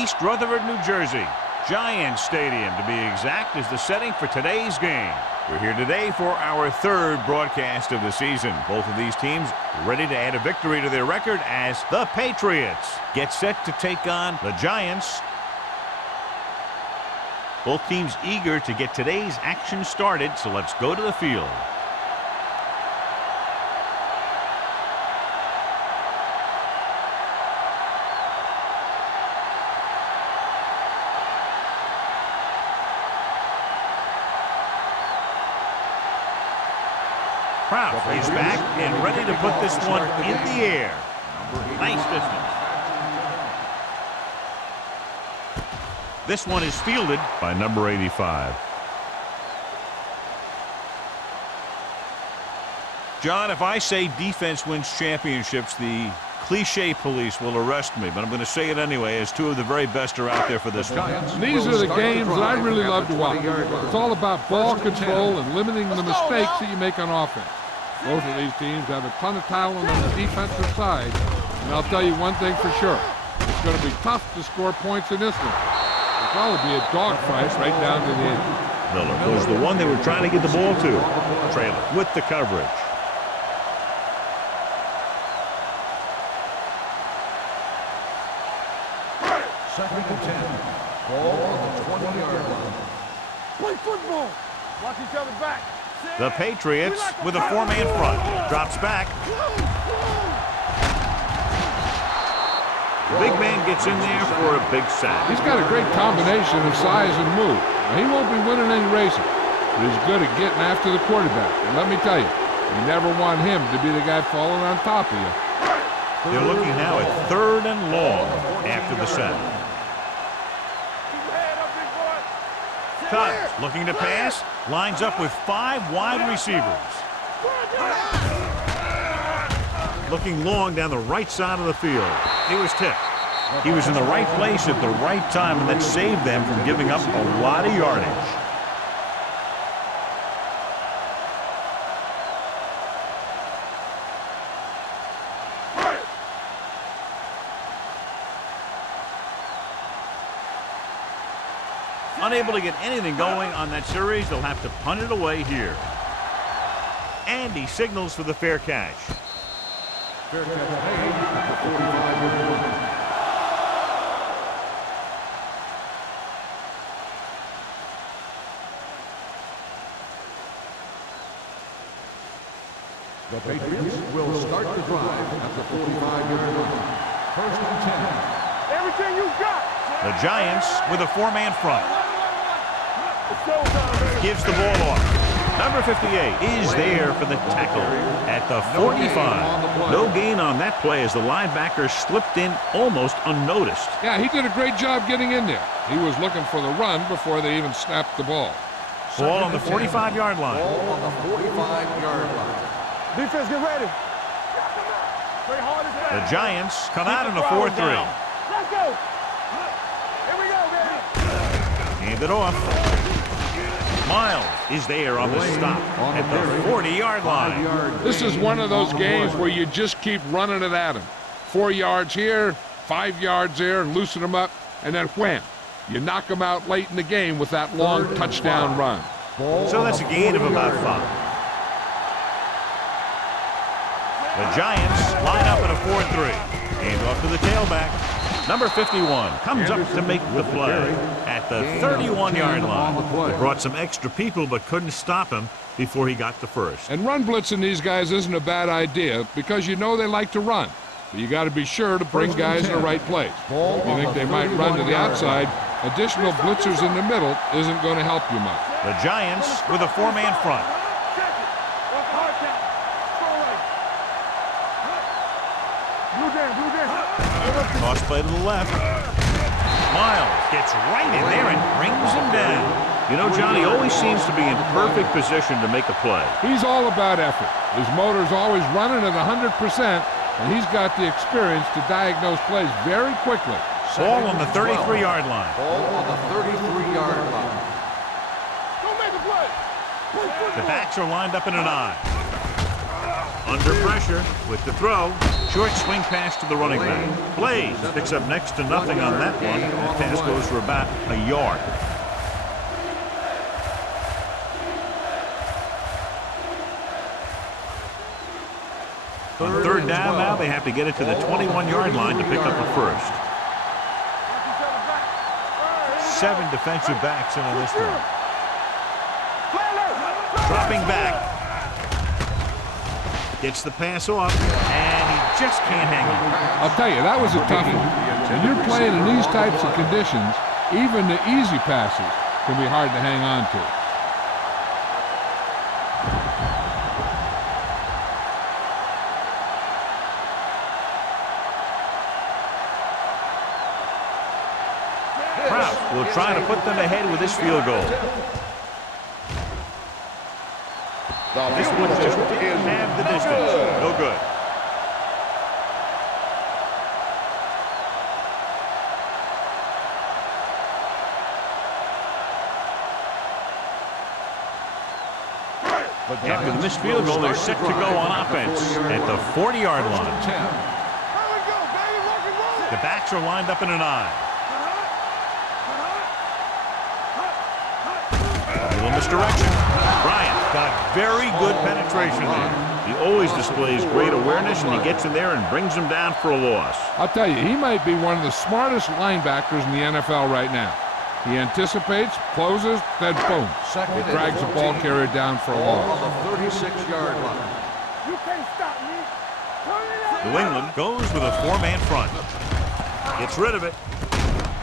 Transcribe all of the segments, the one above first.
East Rutherford, New Jersey. Giants Stadium, to be exact, is the setting for today's game. We're here today for our third broadcast of the season. Both of these teams ready to add a victory to their record as the Patriots get set to take on the Giants. Both teams eager to get today's action started, so let's go to the field. Kraft is back and ready to put this one in the air. Nice distance. This one is fielded by number 85. John, if I say defense wins championships, the cliche police will arrest me, but I'm going to say it anyway, as two of the very best are out there for this one. These are the games that I really love to watch. It's all about ball control and limiting the mistakes that you make on offense. Both of these teams have a ton of talent on the defensive side, and I'll tell you one thing for sure. It's going to be tough to score points in this one. It'll probably be a dogfight right down to the end. Miller was the one they were trying to get the ball to. Trailer with the coverage. Second and 10. Ball on the 20-yard line. Play football. Watch each other back. The Patriots with a four-man front. Drops back. The big man gets in there for a big sack. He's got a great combination of size and move. Now, he won't be winning any races, but he's good at getting after the quarterback. And let me tell you, you never want him to be the guy falling on top of you. They're looking now at 3rd and long after the sack. Tubbs looking to pass, lines up with 5 wide receivers. Looking long down the right side of the field. He was tipped. He was in the right place at the right time, and that saved them from giving up a lot of yardage. Unable to get anything going on that series, they'll have to punt it away here. And he signals for the fair catch. Fair catch made at the 45-yard line. The Patriots will start the drive at the 45-yard line. 1st and 10. Everything you got. The Giants with a 4-man front. Gives the ball off. Number 58 is there for the tackle at the 45. No gain on that play as the linebacker slipped in almost unnoticed. Yeah, he did a great job getting in there. He was looking for the run before they even snapped the ball. Ball on the 45-yard line. Ball on the 45-yard line. Defense, get ready. The Giants come out in a 4-3. Let's go. Here we go, baby. Hand it off. Miles is there on the stop at the 40-yard line. This is one of those games where you just keep running it at him. 4 yards here, 5 yards there, loosen them up, and then wham. You knock them out late in the game with that long touchdown run. So that's a gain of about 5. The Giants line up in a 4-3. Hand off to the tailback. Number 51 comes up to make the play at the 31-yard line. They brought some extra people but couldn't stop him before he got the first. And run blitzing these guys isn't a bad idea because you know they like to run. But you got to be sure to bring guys in the right place. If you think they might run to the outside, additional blitzers in the middle isn't going to help you much. The Giants with a 4-man front. Toss play to the left. Miles gets right in there and brings him down. You know, Johnny always seems to be in perfect position to make a play. He's all about effort. His motor's always running at 100%, and he's got the experience to diagnose plays very quickly. Ball on the 33-yard line. Ball on the 33-yard line. Don't make a play. The backs are lined up in an I. Under pressure with the throw. Short swing pass to the running back. Blaze picks up next to nothing on that one. That pass goes for about a yard. On third down now, they have to get it to the 21-yard line to pick up a first. 7 defensive backs in on this one. Dropping back. Gets the pass off, and he just can't hang on. I'll tell you, that was a tough one. When you're playing in these types of conditions, even the easy passes can be hard to hang on to. Kraus will try to put them ahead with this field goal. This one just didn't have the distance. No good. After the missed field goal, they're set to go on offense at the 40-yard line. The backs are lined up in an eye. A little misdirection. Bryant got very good penetration there. He always displays great awareness, and he gets in there and brings them down for a loss. I'll tell you, he might be one of the smartest linebackers in the NFL right now. He anticipates, closes, then boom. He drags the ball carrier down for a loss. On the 36-yard line. You can't stop me. Turn it up. New England goes with a 4-man front. Gets rid of it.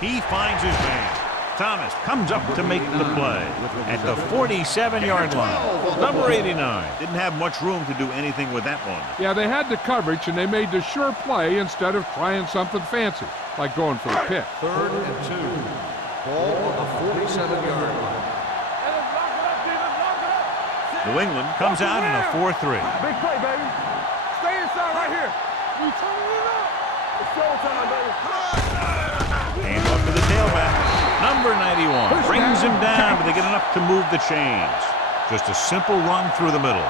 He finds his man. Thomas comes up to make the play at the 47-yard line. Number 89 didn't have much room to do anything with that one. Yeah, they had the coverage, and they made the sure play instead of trying something fancy, like going for a pick. 3rd and 2. Ball on the 47-yard line. New England comes out in a 4-3. Big play, baby. Stay inside right here. We turn it up. It's showtime, baby. Hand off to the tailback. Number 91 brings him down, but they get enough to move the chains. Just a simple run through the middle.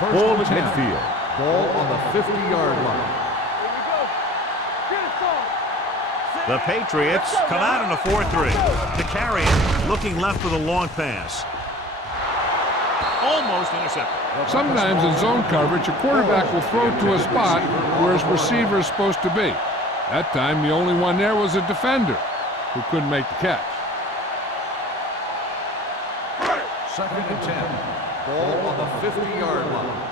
Ball at midfield. Ball on the 50-yard line. Here we go. Get it started. The Patriots come out in a 4-3. To carry it, looking left for the long pass. Almost intercepted. Sometimes in zone coverage, a quarterback will throw to a spot where his receiver is supposed to be. That time, the only one there was a defender who couldn't make the catch. 2nd and 10. Ball on the 50-yard line.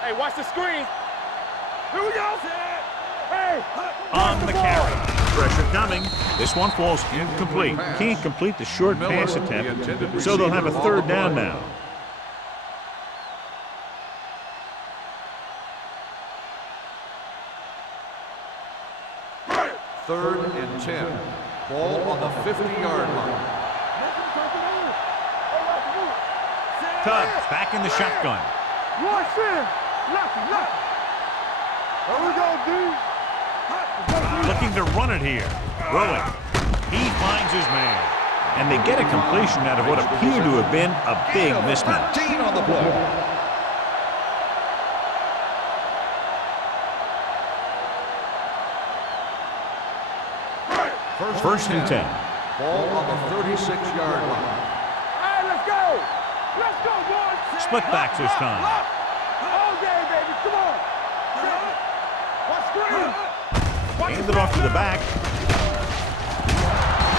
Hey, watch the screen. Here we go. Hey. On the carry. Pressure coming. This one falls incomplete. Can't complete the short pass attempt, so they'll have a 3rd down now. 3rd and 10. Ball on the 50-yard line. Tubbs back in the shotgun. One sin. Lock it, lock it. There we go, dude. Looking to run it here. Rolling. He finds his man. And they get a completion out of what appeared to have been a big mismatch. 13 on the play. First and 10. Ball on the 36-yard line. All right, let's go. Let's go, boys. Split backs this time. All day, baby. Come on. Watch screen. Hand it off to the back.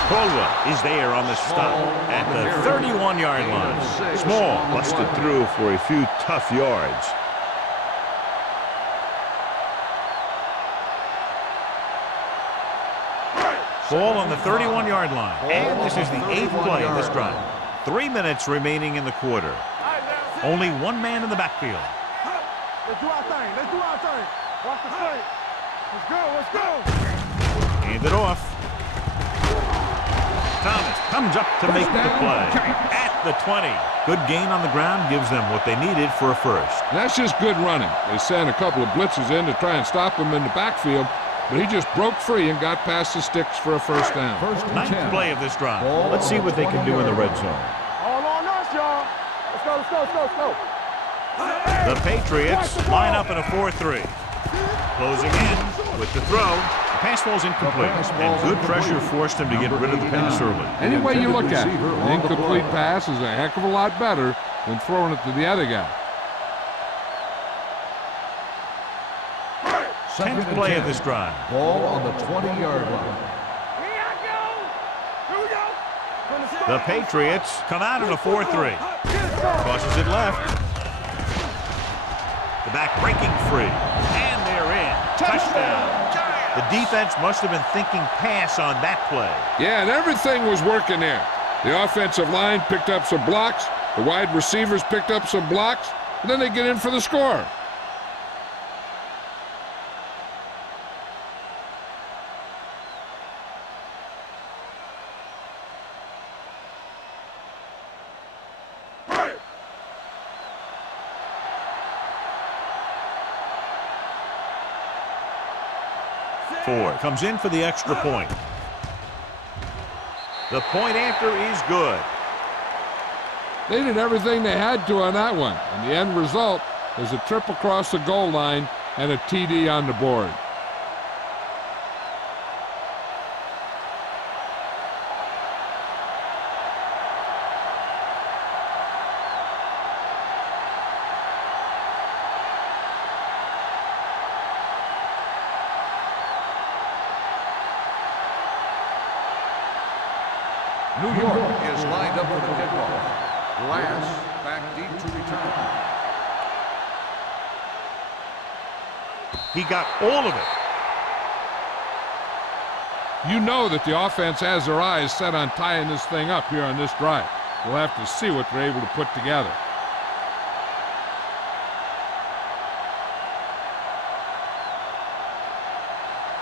Caldwell is there on the stop at the 31-yard line. Small busted through for a few tough yards. Ball on the 31-yard line. And this is the 8th play of this drive. 3 minutes remaining in the quarter. Only one man in the backfield. Let's do our thing. Let's do our thing. Watch the play. Let's go. Let's go. Hand it off. Thomas comes up to make the play at the 20. Good gain on the ground gives them what they needed for a first. And that's just good running. They sent a couple of blitzes in to try and stop him in the backfield, but he just broke free and got past the sticks for a 1st down. 1st and 9th 10. play of this drive. Let's see what they can do in the red zone. The Patriots line up in a 4-3. Closing in with the throw. The pass falls incomplete. And good pressure forced him to get rid of the pass early. Any way you look at it, an incomplete pass is a heck of a lot better than throwing it to the other guy. 10th play of this drive. Ball on the 20-yard line. The Patriots come out in a 4-3. Crosses it left. The back breaking free. And they're in. Touchdown. The defense must have been thinking pass on that play. Yeah, and everything was working there. The offensive line picked up some blocks. The wide receivers picked up some blocks. And then they get in for the score. Ford comes in for the extra point. The point after is good. They did everything they had to on that one. And the end result is a trip across the goal line and a TD on the board. New York is lined up for the kickoff. Glass back deep to return. He got all of it. You know that the offense has their eyes set on tying this thing up here on this drive. We'll have to see what they're able to put together.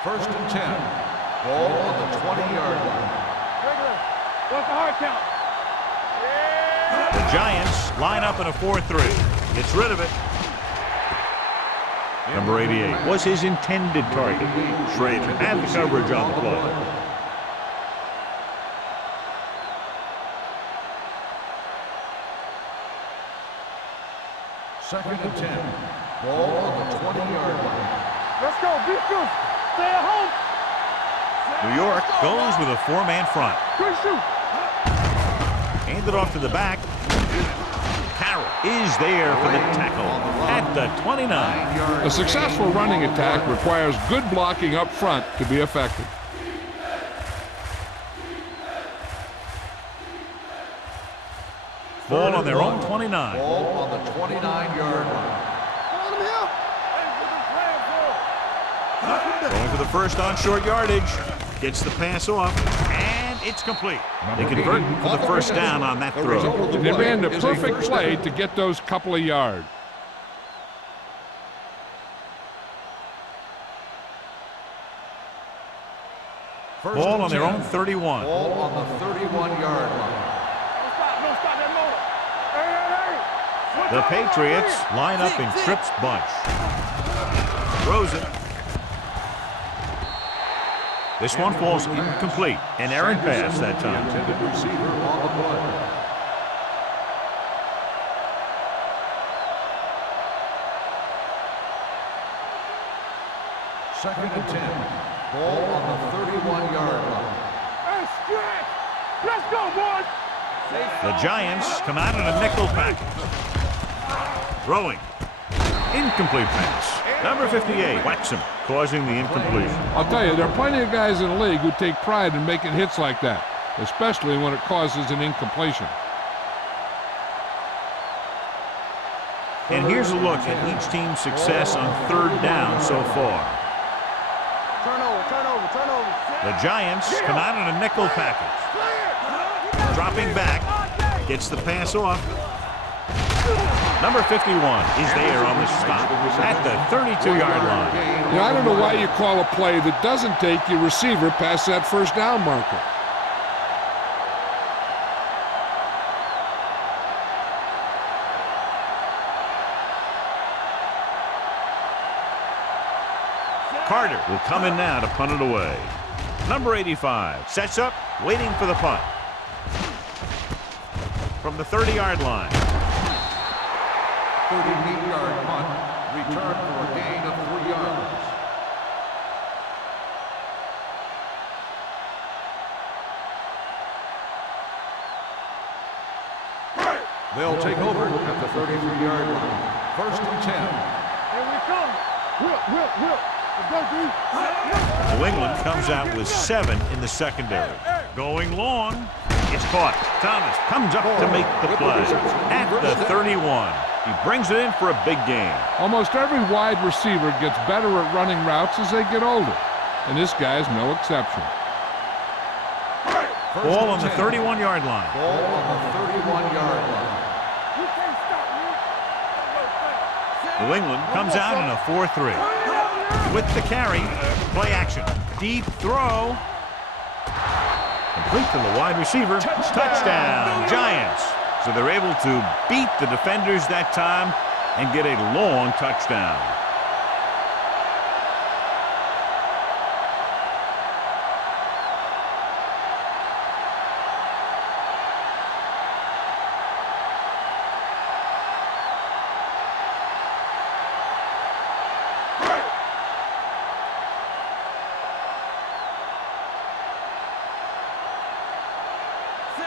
First and 10. Ball on the 20-yard line. What's the hard count? The Giants line up in a 4-3. Gets rid of it. Number 88 was his intended target. Schrader had the coverage on the play. Second and 10. Ball on the 20-yard line. Let's go. Be good. Stay at home. New York goes with a four-man front. Quick shoot. Handed off to the back. Carroll is there for the tackle at the 29. A successful running attack requires good blocking up front to be effective. Ball on their own 29. Ball on the 29-yard line. Going for the first on short yardage. Gets the pass off, and it's complete. They convert for the first down on that throw. They ran the perfect play to get those couple of yards. Ball on their own 31. Ball on the 31-yard line. No stop that motor. Hey. The Patriots line up in Tripp's bunch. Throws it. This one falls incomplete. An errant pass that time. Intended receiver on the play. Second and 10. Ball on the 31-yard line. Hey, stretch. Let's go, boys. The Giants come out in a nickel package. Throwing. Incomplete pass. Number 58 whacks him, causing the incompletion. I'll tell you, there are plenty of guys in the league who take pride in making hits like that, especially when it causes an incompletion. And here's a look at each team's success on third down so far. Turnover. The Giants come out in a nickel package. Dropping back, gets the pass off. Number 51 is there on the stop at the 32-yard line. You know, I don't know why you call a play that doesn't take your receiver past that first down marker. Carter will come in now to punt it away. Number 85 sets up, waiting for the punt. From the 30-yard line. 38-yard punt, return for a gain of 3 yards. They'll take over at the 33-yard line. First and 10. Here we come. Whip. Let's go, dude. New England comes out with 7 in the secondary. Going long. It's caught. Thomas comes up to make the play at the 31. He brings it in for a big gain. Almost every wide receiver gets better at running routes as they get older, and this guy's no exception. Ball on the 31-yard line. Ball on the 31-yard line. You can't stop me. New England comes out in a 4-3. With the carry, play action. Deep throw. Complete to the wide receiver. Touchdown, Giants. So they're able to beat the defenders that time and get a long touchdown.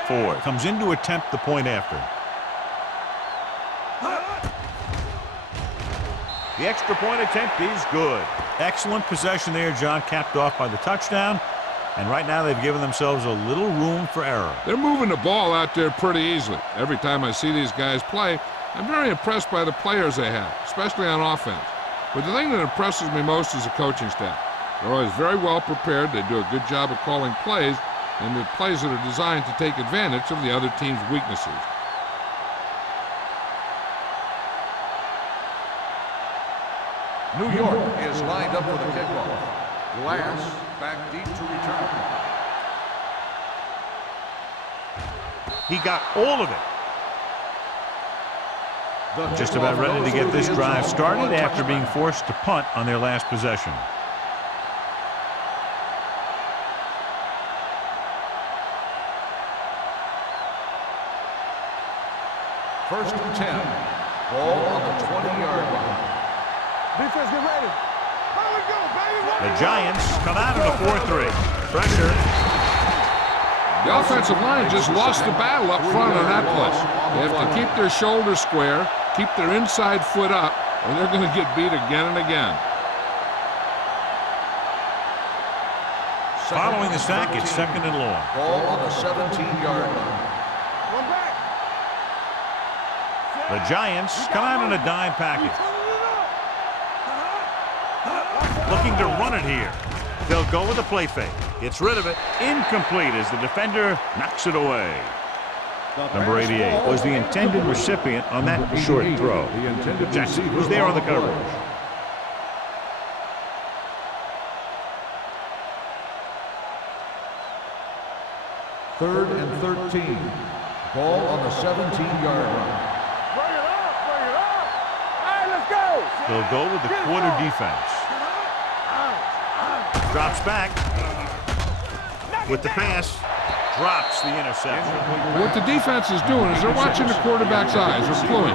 Ford comes in to attempt the point after. The extra point attempt is good. Excellent possession there, John, capped off by the touchdown. And right now they've given themselves a little room for error. They're moving the ball out there pretty easily. Every time I see these guys play, I'm very impressed by the players they have, especially on offense. But the thing that impresses me most is the coaching staff. They're always very well prepared. They do a good job of calling plays, and the plays that are designed to take advantage of the other team's weaknesses. New York is lined up for the kickoff. Glass back deep to return. He got all of it. Just about ready to get this drive started after being forced to punt on their last possession. First and 10. Ball on the 20-yard line. Defense, get ready. Here we go, baby. The Giants come out in a 4-3. Pressure. The offensive line just lost the battle up front on that play. They have to keep their shoulders square, keep their inside foot up, or they're going to get beat again and again. Following the sack, it's second and long. Ball on the 17-yard line. One back. The Giants come out in a dime package. Looking to run it here. They'll go with a play fake. Gets rid of it. Incomplete as the defender knocks it away. Number 88 was the intended recipient on that short throw. Jackson was there on the coverage. Third and 13. Ball on the 17-yard line. Bring it up. All right, let's go. They'll go with the quarter defense. Drops back with the pass. Drops the interception. What the defense is doing is they're watching the quarterback's eyes. They're fluent.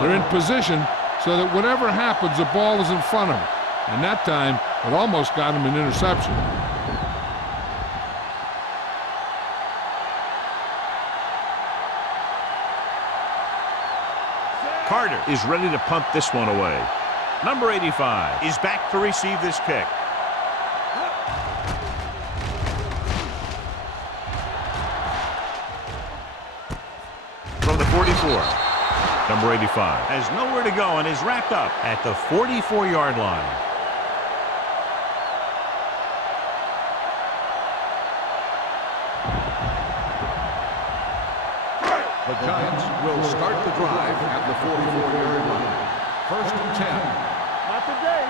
They're in position so that whatever happens, the ball is in front of them. And that time, it almost got him an interception. Carter is ready to punt this one away. Number 85 is back to receive this kick. From the 44, number 85 has nowhere to go and is wrapped up at the 44-yard line. The Giants will start the drive at the 44-yard line. First and 10. Not today.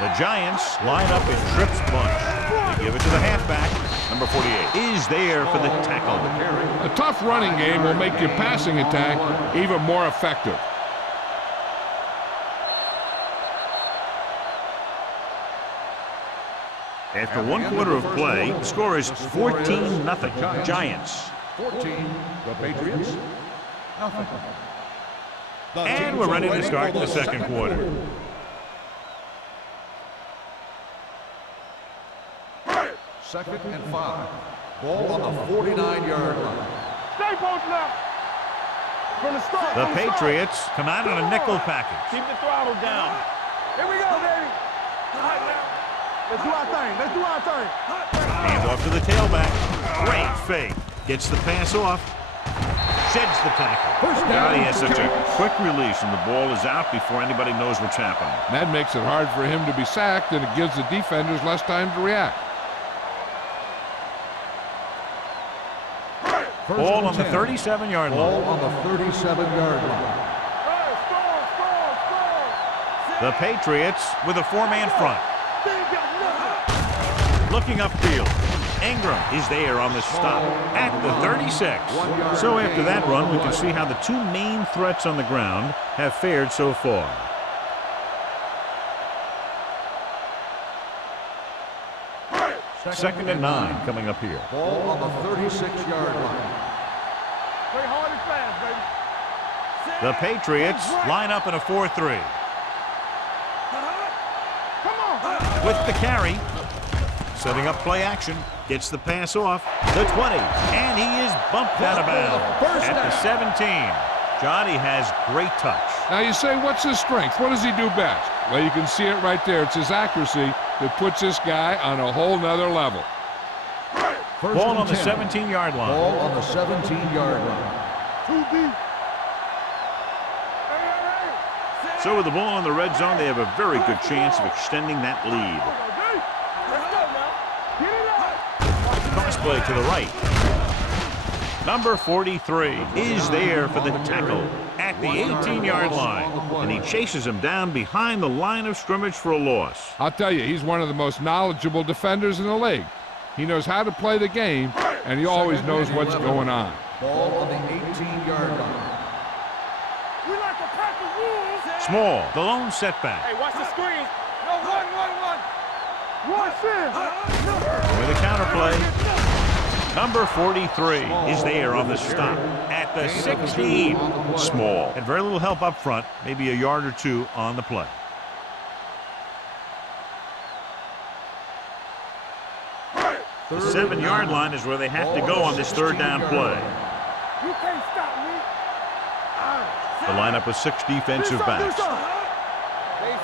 The Giants line up in trips bunch. They give it to the halfback. Number 48 is there for the tackle. A tough running game will make your passing attack even more effective. After one quarter of play, the score is 14-0 Giants. 14, the Patriots, nothing. And we're ready to start the second quarter. Second and 5. Ball on the 49-yard line. Stay posted up. From the start. The Patriots come out in a nickel package. Keep the throttle down. Here we go, baby. All right, now. Let's do our thing. Let's do our thing. Hand off to the tailback. Great fake. Gets the pass off. Sheds the tackle. God, he has such a quick release, and the ball is out before anybody knows what's happening. That makes it hard for him to be sacked, and it gives the defenders less time to react. Ball on the 37-yard line. Ball on the 37-yard line. The Patriots with a four-man front. Looking upfield. Ingram is there on the stop at the 36. So after that run, we can see how the two main threats on the ground have fared so far. Second and 9 coming up here. Ball on the 36-yard line. Play hard and fast, baby. The Patriots line up in a 4-3. Come on. With the carry. Setting up play action. Gets the pass off. The 20. And he is bumped out of bounds at the 17. Johnny has great touch. Now you say, what's his strength? What does he do best? Well, you can see it right there. It's his accuracy that puts this guy on a whole nother level. Ball on the 17-yard line. Ball on the 17-yard line. Too deep. So with the ball in the red zone, they have a very good chance of extending that lead. Cross play to the right. Number 43 is there for the tackle at the 18-yard line. And he chases him down behind the line of scrimmage for a loss. I'll tell you, he's one of the most knowledgeable defenders in the league. He knows how to play the game, and he always knows what's going on. Ball on the 18-yard line. We like to practice rules. Small, the lone setback. Hey, watch the screen. No, one. Watch this. With a counterplay. Number 43 is there on the stop at the 16. Small. And very little help up front, maybe a yard or two on the play. The 7-yard line is where they have to go on this third down play. You can't stop me. The lineup with 6 defensive backs. They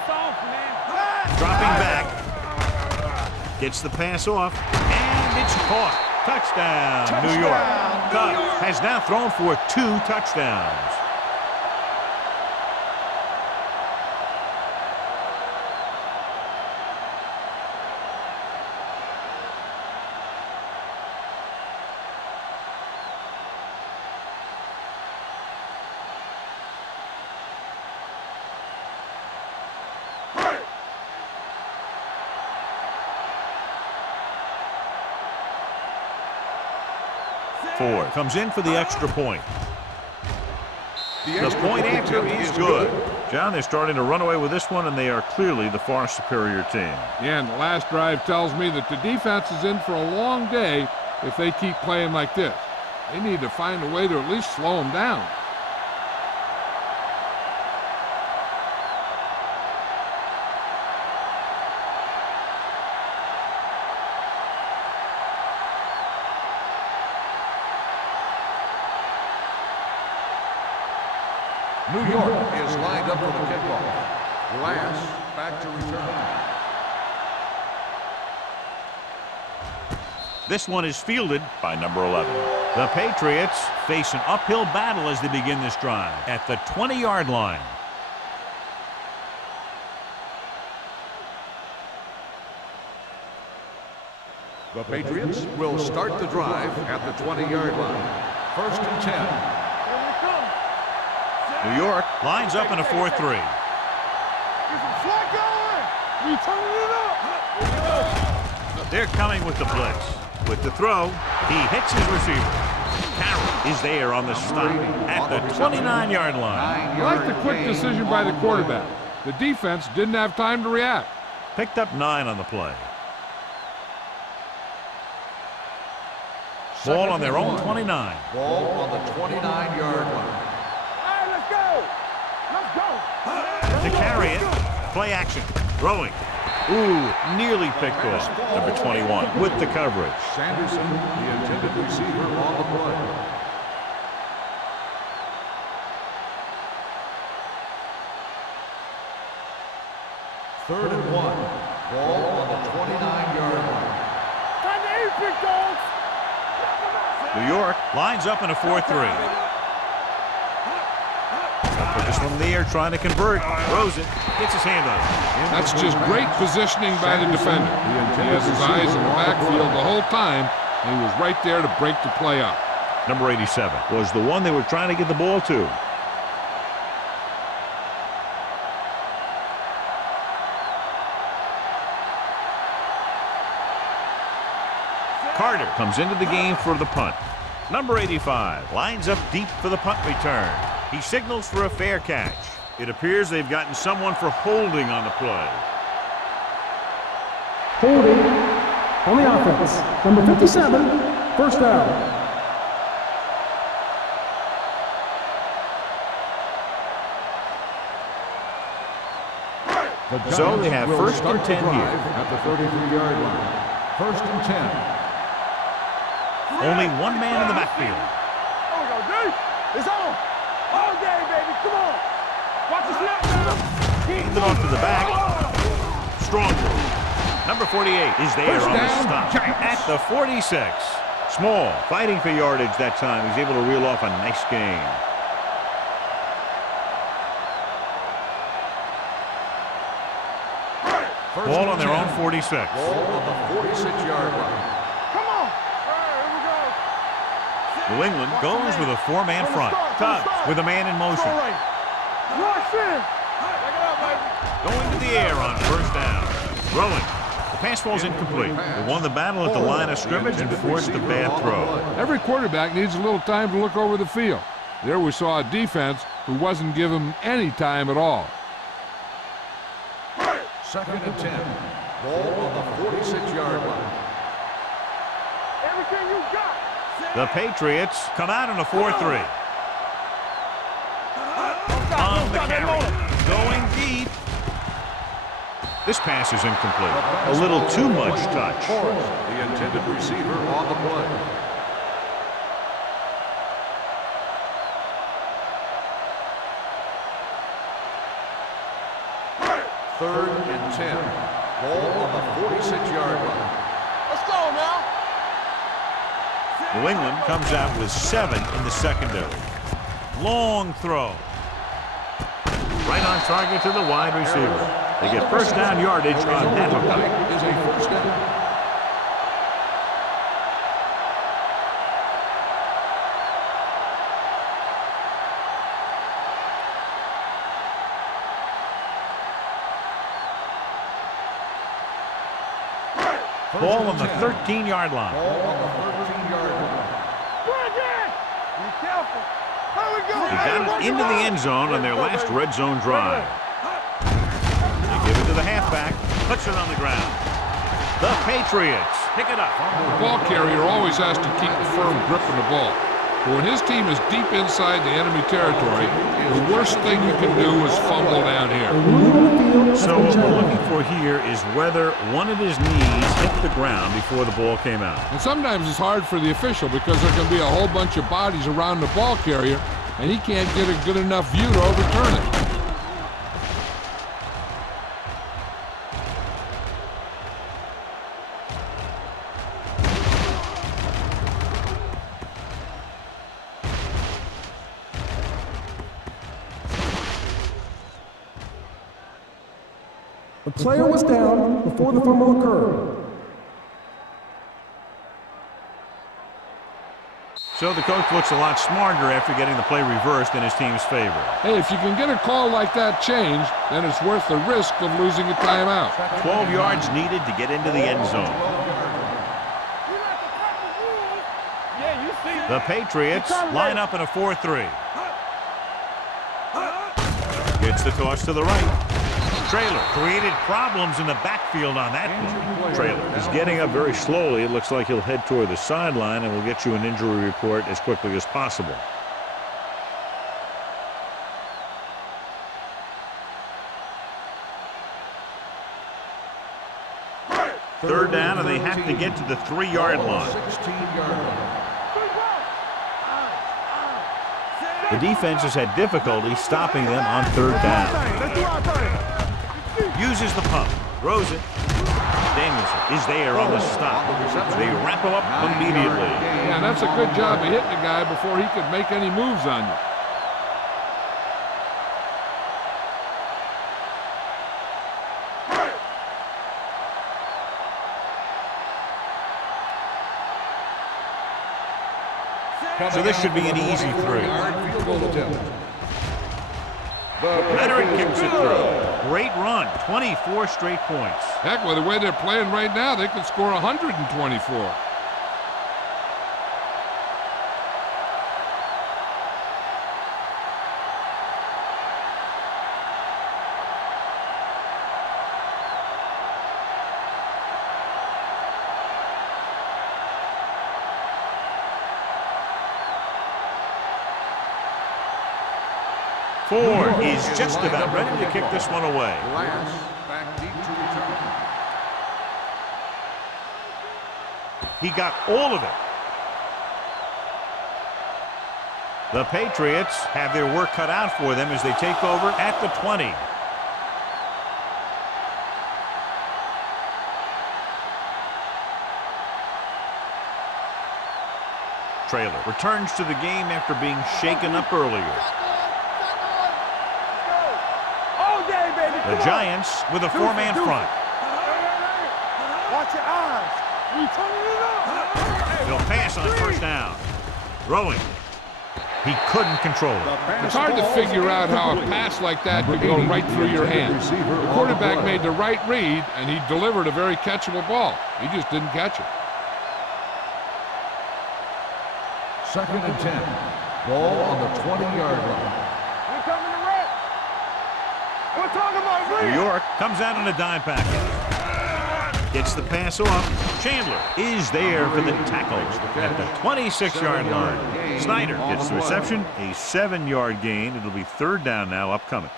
soft, man. Dropping back. Gets the pass off. And it's caught. Touchdown, New York. Cook has now thrown for 2 touchdowns. Ford comes in for the extra point. The point answer is good. John, they're starting to run away with this one, and they are clearly the far superior team. Yeah, and the last drive tells me that the defense is in for a long day if they keep playing like this. They need to find a way to at least slow them down. New York is lined up for the kickoff. Glass back to return. This one is fielded by number 11. The Patriots face an uphill battle as they begin this drive at the 20-yard line. The Patriots will start the drive at the 20-yard line. First and 10. New York lines up in a 4-3. Get some slack going. We turning it up. They're coming with the blitz. With the throw, he hits his receiver. Carroll is there on the stop at the 29-yard line. I like the quick decision by the quarterback. The defense didn't have time to react. Picked up 9 on the play. Ball on their own 29. Ball on the 29-yard line. All right, let's go. to carry it. Play action. Throwing. Ooh, nearly picked off. Number 21 with the coverage. Sanderson, the intended receiver on the play. Third and 1. Ball on the 29-yard line. Time to aim, big dogs. New York lines up in a 4-3. Put this one in the air, trying to convert. Throws it. Gets his hand on it. That's just great positioning by the defender. He has his eyes in the backfield the whole time, and he was right there to break the play up. Number 87 was the one they were trying to get the ball to. Carter comes into the game for the punt. Number 85 lines up deep for the punt return. He signals for a fair catch. It appears they've gotten someone for holding on the play. Holding on the offense. Number 57, first down. So they have first and 10 here. At the 33-yard line. First and 10. Only one man in the backfield. There we go, D. It's on. All day, baby. Come on. Watch the snap now. Hand it off to the back. Strong move. Number 48 is there on the stop at the 46. Small, fighting for yardage that time. He's able to reel off a nice gain. Ball on their own 46. Ball on the 46-yard line. Come on. Here we go. New England goes with a four-man front. Tubbs with a man in motion. Rush in. Take it up, baby. Going to the air on first down. Throwing. The pass ball's incomplete. They won the battle at the line of scrimmage and forced a bad throw. Every quarterback needs a little time to look over the field. There we saw a defense who wasn't given any time at all. Second and 10. Ball on the 46-yard line. Everything you got. The Patriots come out in a 4-3. On the carry. Going deep. This pass is incomplete. A little too much touch. The intended receiver on the play. Third and 10. Ball on the 46-yard line. Let's go now. New England comes out with 7 in the secondary. Long throw. Right on target to the wide receiver. They get first down yardage on that hookup. Is a first down. Ball on the 13-yard line. Ball on the 13-yard line. Be careful. Here we go. He got it into the end zone on their last red zone drive. They give it to the halfback. Puts it on the ground. The Patriots pick it up. The ball carrier always has to keep a firm grip on the ball. But when his team is deep inside the enemy territory, the worst thing you can do is fumble down here. So what we're looking for here is whether one of his knees hit the ground before the ball came out. And sometimes it's hard for the official because there can be a whole bunch of bodies around the ball carrier, and he can't get a good enough view to overturn it. The player was down before the fumble occurred. So the coach looks a lot smarter after getting the play reversed in his team's favor. Hey, if you can get a call like that changed, then it's worth the risk of losing a timeout. 12 yards needed to get into the end zone. The Patriots line up in a 4-3. Gets the toss to the right. Trailer created problems in the backfield on that play. Trailer is getting up very slowly. It looks like he'll head toward the sideline, and we'll get you an injury report as quickly as possible. Third down, and they have to get to the 3-yard line. 16-yard line. The defense has had difficulty stopping them on third down. Uses the pump, throws it. Danielson is there on the stop. They wrap him up immediately. Yeah, that's a good job of hitting the guy before he could make any moves on you. So this should be an easy 3. Field goal attempt. Leonard kicks it through. Great run, 24 straight points. Heck, with the way they're playing right now, they could score 124. Ford is just about ready to kick this one away. Lance back deep to return. He got all of it. The Patriots have their work cut out for them as they take over at the 20. Trailer returns to the game after being shaken up earlier. The Giants with a 4-man front. Watch your eyes. They'll pass on first down. Throwing. He couldn't control it. It's hard to figure out how a pass like that could go right through your hands. The quarterback made the right read, and he delivered a very catchable ball. He just didn't catch it. 2nd and 10. Ball on the 20-yard line. New York comes out in a dime package. Gets the pass off. Chandler is there for the tackle at the 26-yard line. Snyder gets the reception, a 7-yard gain. It'll be 3rd down now upcoming.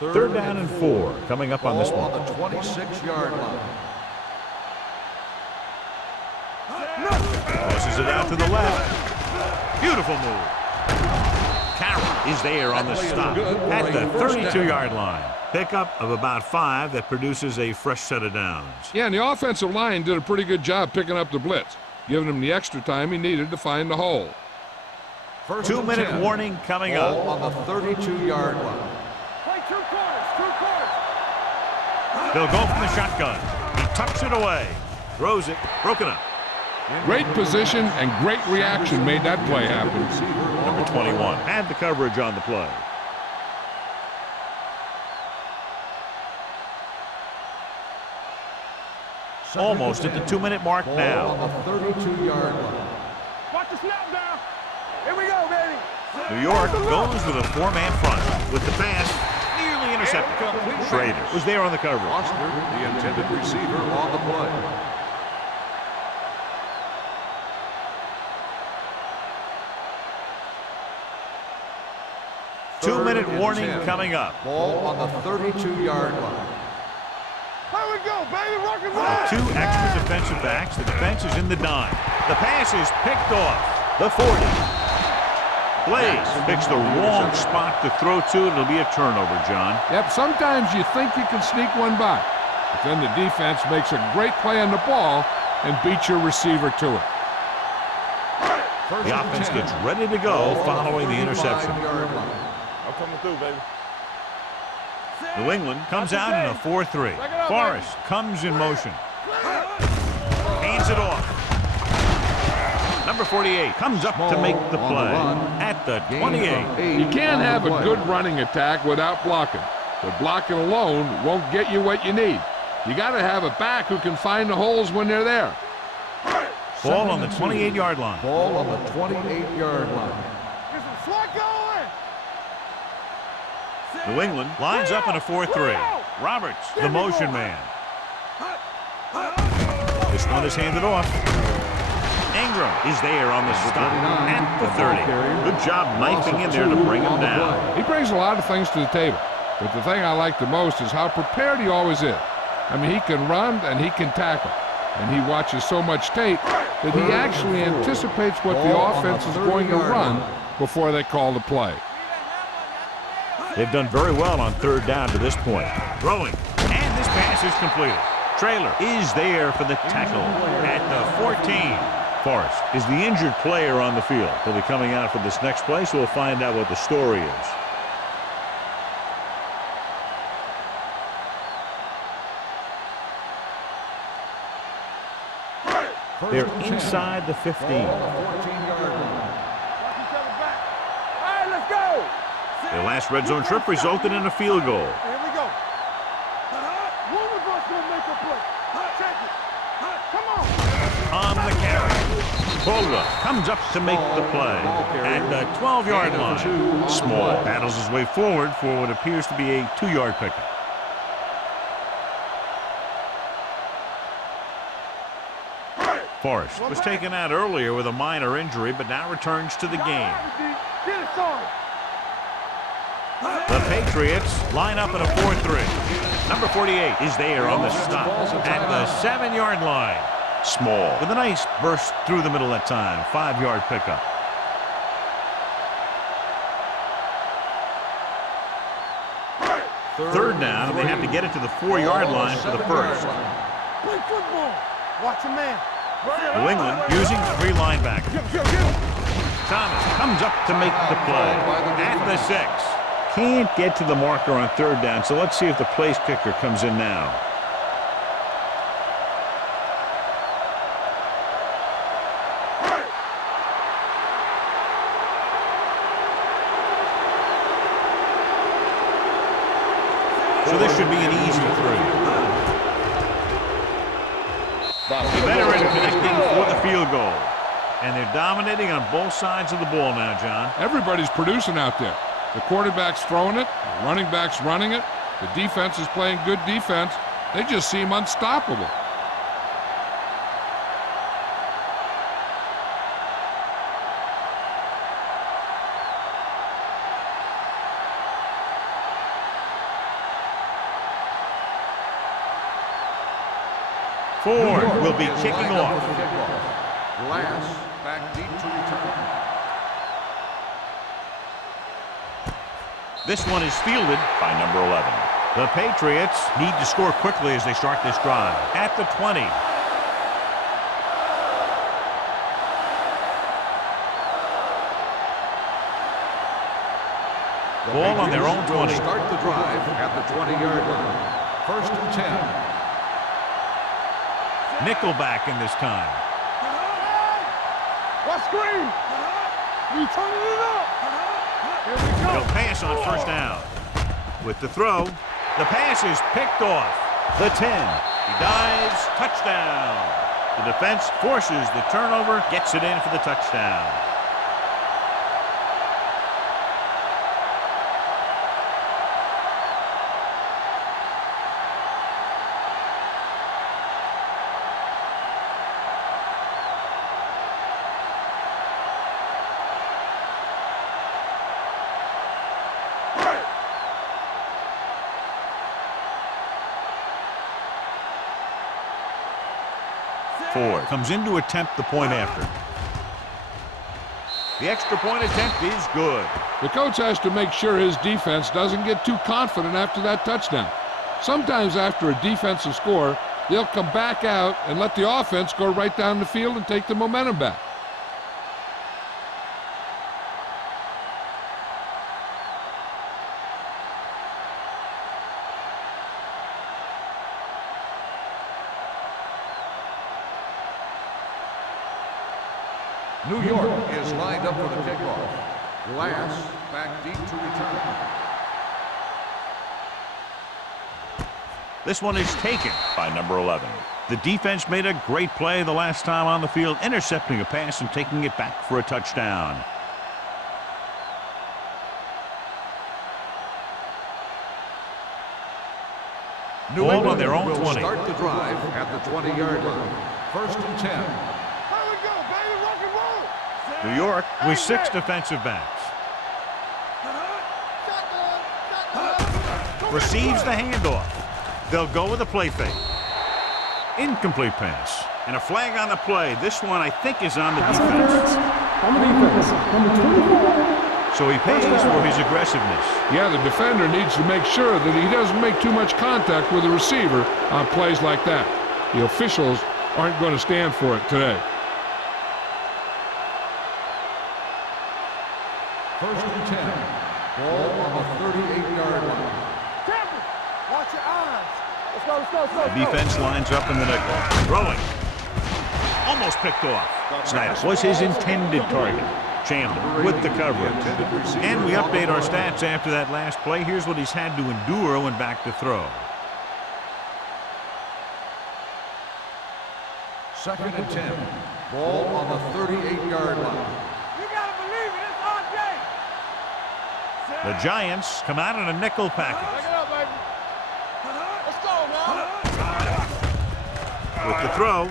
Third down and 4 coming up on this one. On the 26-yard line. Tosses it out to the left. Beautiful move. Carroll is there on the stop at the 32-yard line. Pickup of about 5 that produces a fresh set of downs. Yeah, and the offensive line did a pretty good job picking up the blitz, giving him the extra time he needed to find the hole. 2-minute warning coming up. On the 32-yard line. Play 2 quarters. They'll go from the shotgun. He tucks it away. Throws it. Broken up. Great position and great reaction made that play happen. Number 21 had the coverage on the play. Almost at the 2-minute mark now. On the 32-yard line. Watch the snap down. Here we go, baby. New York goes with a 4-man front with the pass nearly intercepted. Schrader was there on the coverage. Foster, the intended receiver, on the play. Two-minute warning coming up. Ball on the 32-yard line. Here we go, baby. Rock and roll. With 2 extra defensive backs, the defense is in the dime. The pass is picked off. The 40. Blaze picks the wrong spot to throw to. It'll be a turnover, John. Yep, sometimes you think you can sneak one by, but then the defense makes a great play on the ball and beats your receiver to it. The offense gets ready to go following the interception. I'm coming through, baby. New England comes out in a 4-3. Forrest comes in motion. Hands it off. Number 48 comes up to make the play at the 28. You can't have a good running attack without blocking, but blocking alone won't get you what you need. You got to have a back who can find the holes when they're there. Ball on the 28-yard line. Ball on the 28-yard line. Get some slack going. New England lines up in a 4-3. Roberts, the motion man. This one is handed off. Ingram is there on the stop at the 30. Good job knifing in there to bring him down. He brings a lot of things to the table. But the thing I like the most is how prepared he always is. I mean, he can run and he can tackle. And he watches so much tape that he actually anticipates what the offense is going to run before they call the play. They've done very well on third down to this point. Throwing, and this pass is completed. Trailer is there for the tackle at the 14. Forrest is the injured player on the field. He'll be coming out for this next play, so we'll find out what the story is. They're inside the 15. Their last red zone trip resulted in a field goal. Here we go. One of us gonna make a play. Check it. Come on. On the carry. Bola comes up to make the play at the 12-yard line. Small battles his way forward for what appears to be a 2-yard pickup. Forrest was taken out earlier with a minor injury, but now returns to the game. Get it started. The Patriots line up in a 4-3. Number 48 is there on the stop at the 7-yard line. Small with a nice burst through the middle that time. 5-yard pickup. Third down, and they have to get it to the 4-yard line for the first. Play football. Watch a man. New England using 3 linebackers. Thomas comes up to make the play at the 6. Can't get to the marker on third down, so let's see if the place kicker comes in now. So this should be an easy 3. The veteran connecting for the field goal. And they're dominating on both sides of the ball now, John. Everybody's producing out there. The quarterback's throwing it, the running back's running it, the defense is playing good defense. They just seem unstoppable. Ford will be kicking off. Glass back deep to return. This one is fielded by number 11. The Patriots need to score quickly as they start this drive. At the 20. Ball on their own 20. Start the drive at the 20-yard line. 1st and 10. Nickelback in this time. What screen? We turning it up. Here we go. He'll pass on first down. With the throw, the pass is picked off. The 10. He dives. Touchdown. The defense forces the turnover, gets it in for the touchdown. Ford comes in to attempt the point after. The extra point attempt is good. The coach has to make sure his defense doesn't get too confident after that touchdown. Sometimes after a defensive score, they'll come back out and let the offense go right down the field and take the momentum back. New York is lined up for the kickoff. Glass back deep to return. This one is taken by number 11. The defense made a great play the last time on the field, intercepting a pass and taking it back for a touchdown. New Ball England on their own will 20. start the drive at the 20-yard line. 1st and 10. Here we go, baby. Rock and roll. New York with 6 defensive backs. receives the handoff. They'll go with a play fake. Incomplete pass. And a flag on the play. This one, I think, is on the Pass defense. interference on the defense. Number 24. So he pays for his aggressiveness. Yeah, the defender needs to make sure that he doesn't make too much contact with the receiver on plays like that. The officials aren't going to stand for it today. First and 10. Ball on the 38-yard line. Watch your eyes. Let's go, let's go, let's go. The defense lines up in the nickel. Throwing. Almost picked off. Snyder was his intended target. Chandler with the coverage. And we update our stats after that last play. Here's what he's had to endure when back to throw. Second and 10. Ball on the 38-yard line. You gotta believe it. It's RJ. The Giants come out in a nickel package. Pick it up, baby. Let's go now. With the throw.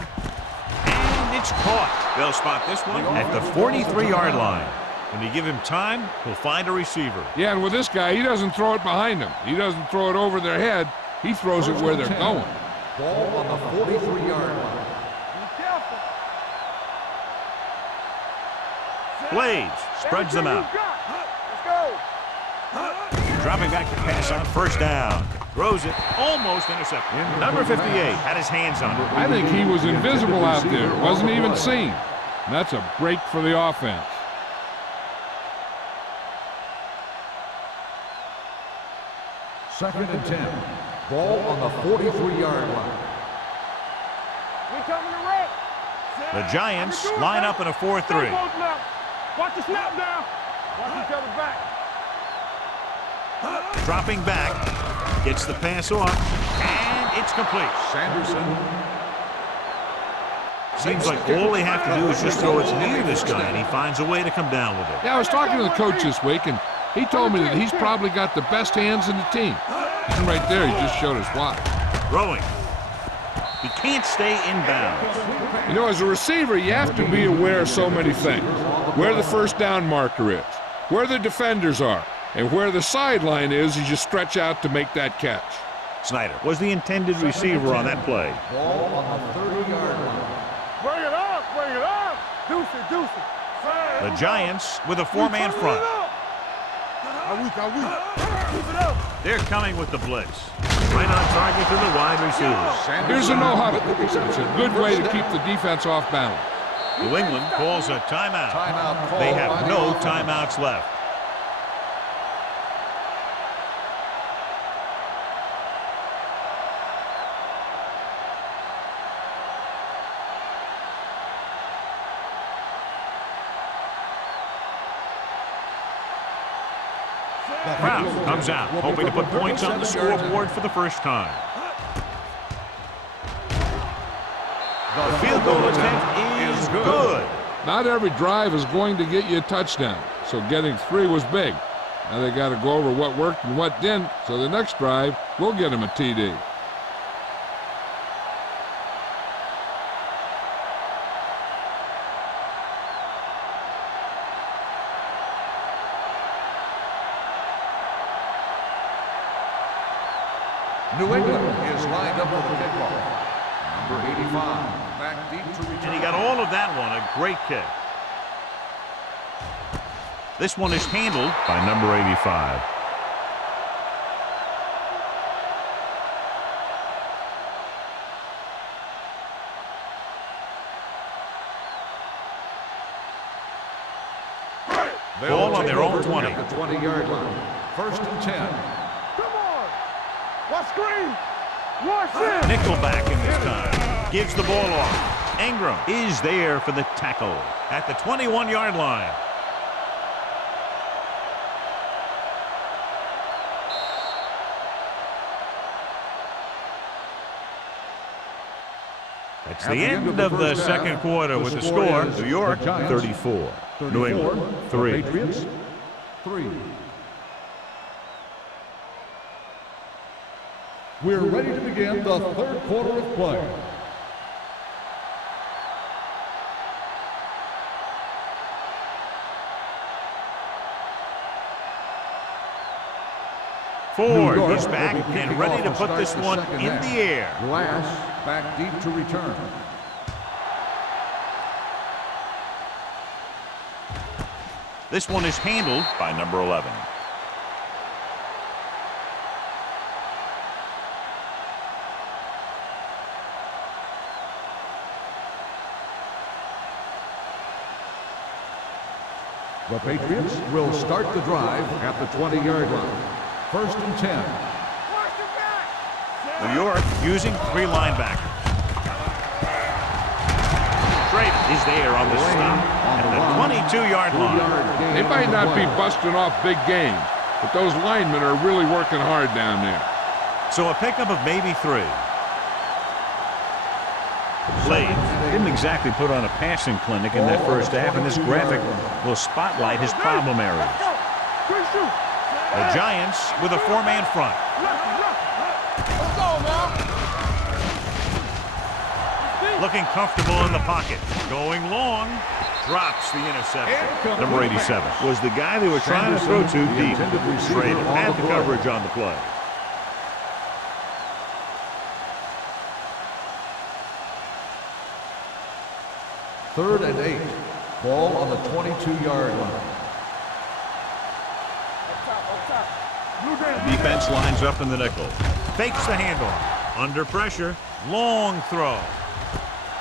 And it's caught. They'll spot this one at the 43-yard line. When you give him time, he'll find a receiver. Yeah, and with this guy, he doesn't throw it behind him. He doesn't throw it over their head. He throws it where they're going. Ball on the 43-yard line. Be careful. Blades spreads them out. Let's go. Dropping back to pass on first down. Throws it, almost intercepted. Number 58 had his hands on it. I think he was invisible out there. Wasn't even seen. And that's a break for the offense. Second and 10. Ball on the 43-yard line. We coming to wreck. The Giants line up in a 4-3. Watch the snap down. Watch each other back. Dropping back, gets the pass off, and it's complete. Sanderson. Seems like all they have to do is just throw it near this guy, and he finds a way to come down with it. Yeah, I was talking to the coach this week, and he told me that he's probably got the best hands in the team. And right there, he just showed us why. Throwing. He can't stay in bounds. You know, as a receiver, you have to be aware of so many things. Where the first down marker is, where the defenders are, and where the sideline is as you stretch out to make that catch. Snyder was the intended receiver on that play. Ball on the 30-yard line. Bring it up, bring it up. Deuce it, deuce it. The Giants with a four-man front. I weak. Keep it up. They're coming with the blitz. Right on target to the wide receivers. Here's a no huddle. It's a good way to keep the defense off balance. New England calls a timeout. Timeout call They by have the no offense. timeouts left. Brown comes out, hoping to put points on the scoreboard for the first time. The field goal attempt is good. Not every drive is going to get you a touchdown, so getting 3 was big. Now they got to go over what worked and what didn't, so the next drive will get them a TD. New England is lined up for the kickoff. Number 85, back deep to return. And he got all of that one, a great kick. This one is handled by number 85. Ball on their own 20. At the 20-yard line. First and 10. Come on. Watch screen. Watch this. Nickelback in this time. Gives the ball off. Ingram is there for the tackle at the 21-yard line. It's the end of the second quarter with the score. New York 34. New England 3. Patriots 3. We're ready to begin the third quarter of play. Ford, New York he's back will be and kicking ready off to and put start this the one second in half. the air. Glass back deep to return. This one is handled by number 11. The Patriots will start the drive at the 20-yard line. First and 10. New York using 3 linebackers. Trade is there on the stop at the 22-yard line. They might not be busting off big games, but those linemen are really working hard down there. So a pickup of maybe 3. Blades didn't exactly put on a passing clinic in that first half, and this graphic will spotlight his problem areas. The Giants with a 4-man front. Looking comfortable in the pocket. Going long. Drops the interception. Number 87 was the guy they were trying to throw to deep. Trade had the coverage on the play. Third and 8. Ball on the 22-yard line. Defense lines up in the nickel. Fakes the handoff. Under pressure. Long throw.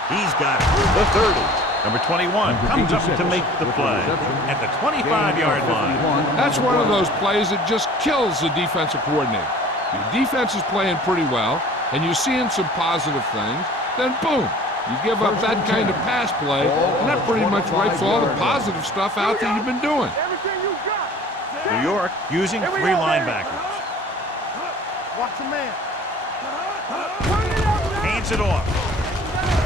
He's got it. The 30. Number 21 comes up to make the play at the 25-yard line. That's one of those plays that just kills the defensive coordinator. Your defense is playing pretty well, and you're seeing some positive things. Then boom, you give up that kind of pass play, and that pretty much wipes all the positive stuff out that you've been doing. New York using 3 linebackers. Watch the man. Hands it off.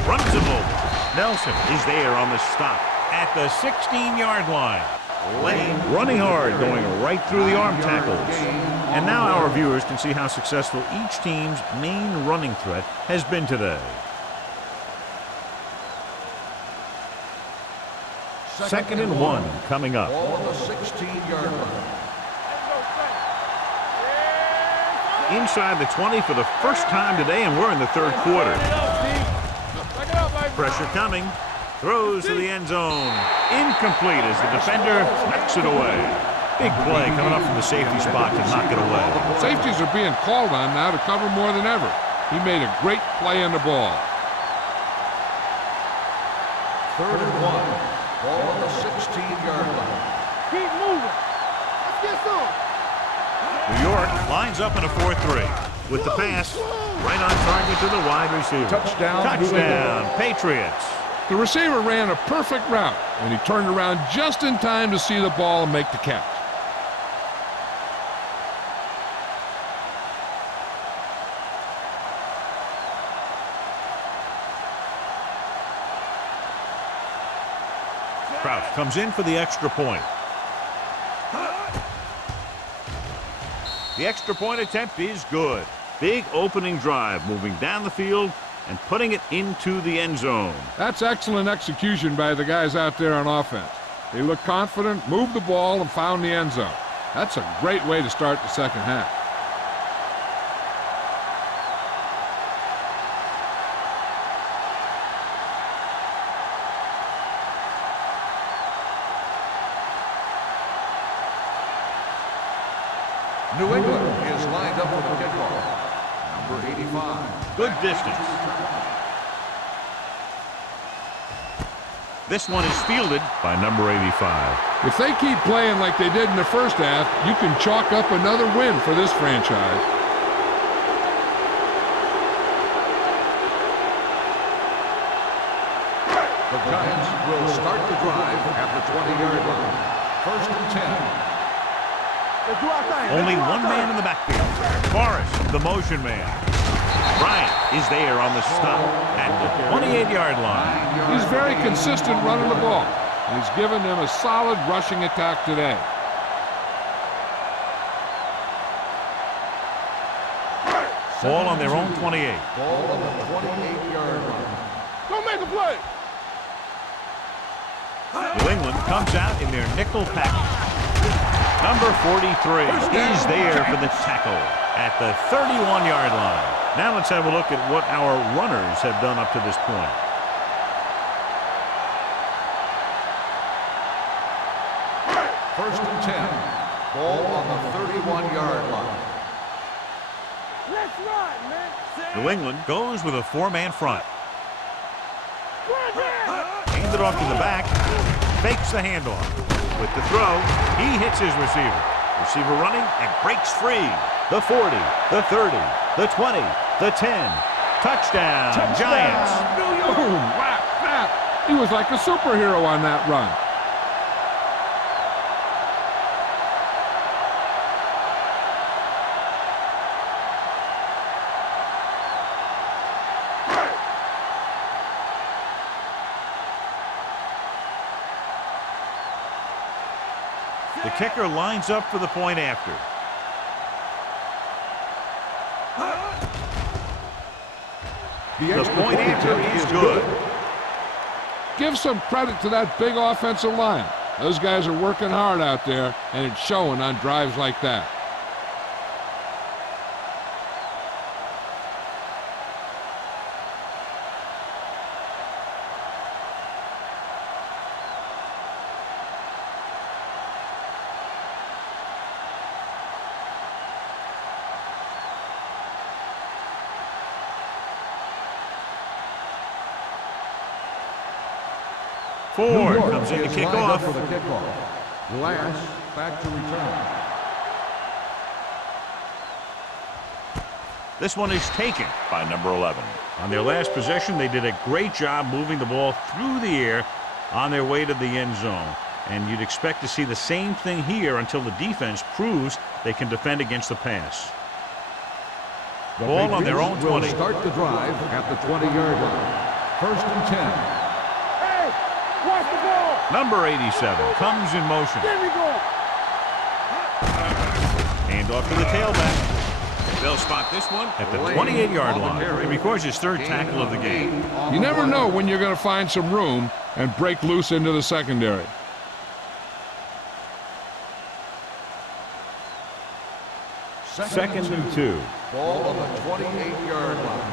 Runs him over. Nelson is there on the stop at the 16-yard line. Lane running hard, going right through the arm tackles. And now our viewers can see how successful each team's main running threat has been today. Second and 1 coming up. Ball on the 16-yard line. Inside the 20 for the first time today, and we're in the third quarter. Pressure coming. Throws to the end zone. Incomplete as the defender knocks it away. Big play coming up from the safety spot to knock it away. Safeties are being called on now to cover more than ever. He made a great play on the ball. Third and 1. Ball on the 16-yard line. Keep moving. Let's get some. New York lines up in a 4-3 with the pass right on target to the wide receiver. Touchdown, Patriots. The receiver ran a perfect route, and he turned around just in time to see the ball and make the catch. Crouch comes in for the extra point. The extra point attempt is good. Big opening drive, moving down the field and putting it into the end zone. That's excellent execution by the guys out there on offense. They looked confident, moved the ball, and found the end zone. That's a great way to start the second half. New England is lined up with a kickoff. Number 85. Good distance. This one is fielded by number 85. If they keep playing like they did in the first half, you can chalk up another win for this franchise. The Giants will start the drive at the 20-yard line. First and 10. Only one man in the backfield. Forrest, the motion man. Bryant is there on the stop at the 28-yard line. He's very consistent running the ball. And he's given them a solid rushing attack today. Ball on their own 28. Ball on the 28-yard line. Don't make a play. New England comes out in their nickel package. Number 43 is there for the tackle at the 31-yard line. Now let's have a look at what our runners have done up to this point. First and 10. Ball on the 31-yard line. Let's ride, man. New England goes with a four-man front. Hands it off to the back. Fakes the handoff. With the throw, he hits his receiver. Receiver running and breaks free. The 40, the 30, the 20, the 10. Touchdown, Giants. Boom! Wow, he was like a superhero on that run. The kicker lines up for the point after. The point after is good. Give some credit to that big offensive line. Those guys are working hard out there, and it's showing on drives like that. Ford comes in to kick off. For the kickoff. Glass back to return. This one is taken by number 11. On their last possession, they did a great job moving the ball through the air on their way to the end zone. And you'd expect to see the same thing here until the defense proves they can defend against the pass. Ball on their own 20. Will start the drive at the 20-yard line. First and 10. Watch the ball. Number 87 comes in motion. There we go. Hand off to the tailback. They'll spot this one at the 28-yard line. It records his third tackle of the game. You never know when you're going to find some room and break loose into the secondary. Second and 2. Ball on the 28-yard line.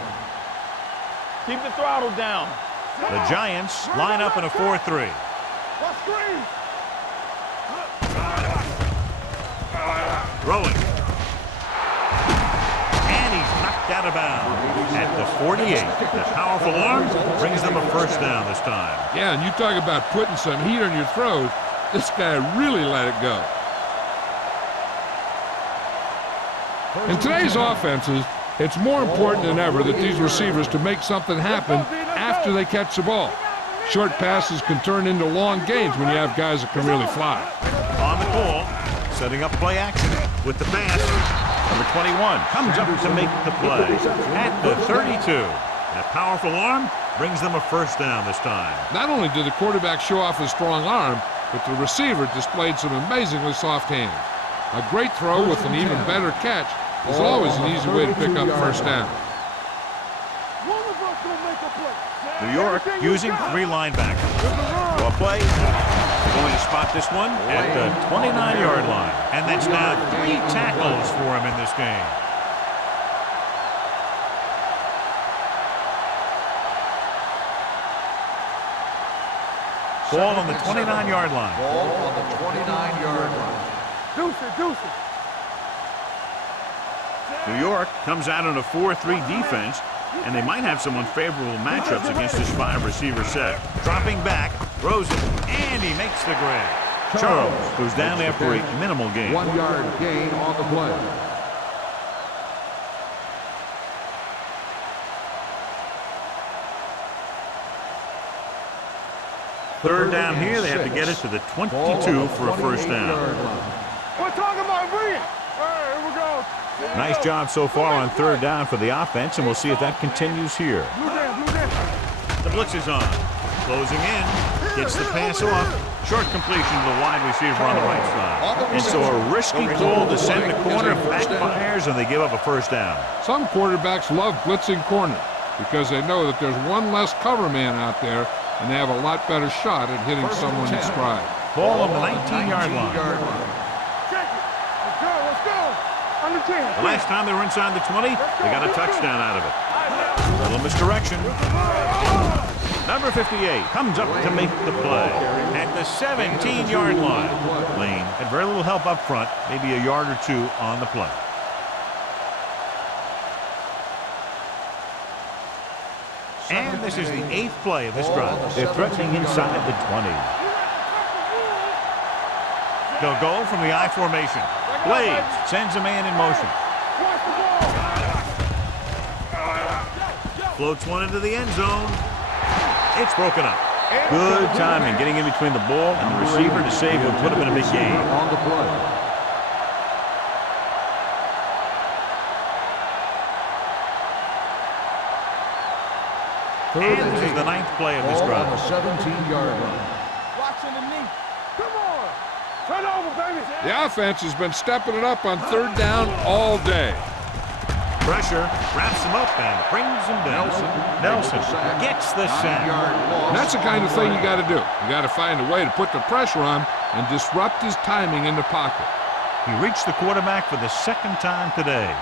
Keep the throttle down. The Giants line up in a 4-3. Let's screen. Throwing. And he's knocked out of bounds at the 48. The powerful arm brings them a first down this time. Yeah, and you talk about putting some heat on your throws. This guy really let it go. In today's offenses, it's more important than ever that these receivers to make something happen after they catch the ball. Short passes can turn into long gains when you have guys that can really fly. On the call, setting up play action with the pass. Number 21 comes up to make the play at the 32. That powerful arm brings them a first down this time. Not only did the quarterback show off his strong arm, but the receiver displayed some amazingly soft hands. A great throw with an even better catch is always an easy way to pick up first down. One of us gonna make a play. New York using 3 linebackers. Well, play. They're going to spot this one at the 29-yard line. And that's now 3 tackles for him in this game. Ball on the 29-yard line. Ball on the 29-yard line. Deuce it. New York comes out in a 4-3 defense, and they might have some unfavorable matchups against this 5-receiver set. Dropping back, throws it, and he makes the grab. Charles goes down after a minimal gain. 1-yard gain on the play. Third down here, they have to get it to the 22 for a first down. We're talking about bringing. All right, here we go. Nice job so far on third down for the offense, and we'll see if that continues here. Blue down. The blitz is on. Closing in. Gets the pass off. Short completion to the wide receiver on the right side. And so a risky call to send the corner backfires, and they give up a first down. Some quarterbacks love blitzing corners because they know that there's one less cover man out there, and they have a lot better shot at hitting someone in stride. Ball on the 19-yard line. The last time they were inside the 20, they got a touchdown out of it. A little misdirection. Number 58 comes up to make the play at the 17-yard line. Lane had very little help up front, maybe a yard or two on the play. And this is the 8th play of this drive. They're threatening inside the 20. They'll go from the I formation. Blades sends a man in motion. Floats one into the end zone. It's broken up. Good timing getting in between the ball and the receiver to save what would have been a big game. On the play. And this is the 9th play of this drive. On the 17-yard line. Watching the knee. Come on. Turn over, baby. The offense has been stepping it up on 3rd down all day. Pressure, wraps him up and brings him down. Nelson gets the sack. That's the kind of thing you got to do. You got to find a way to put the pressure on and disrupt his timing in the pocket. He reached the quarterback for the 2nd time today.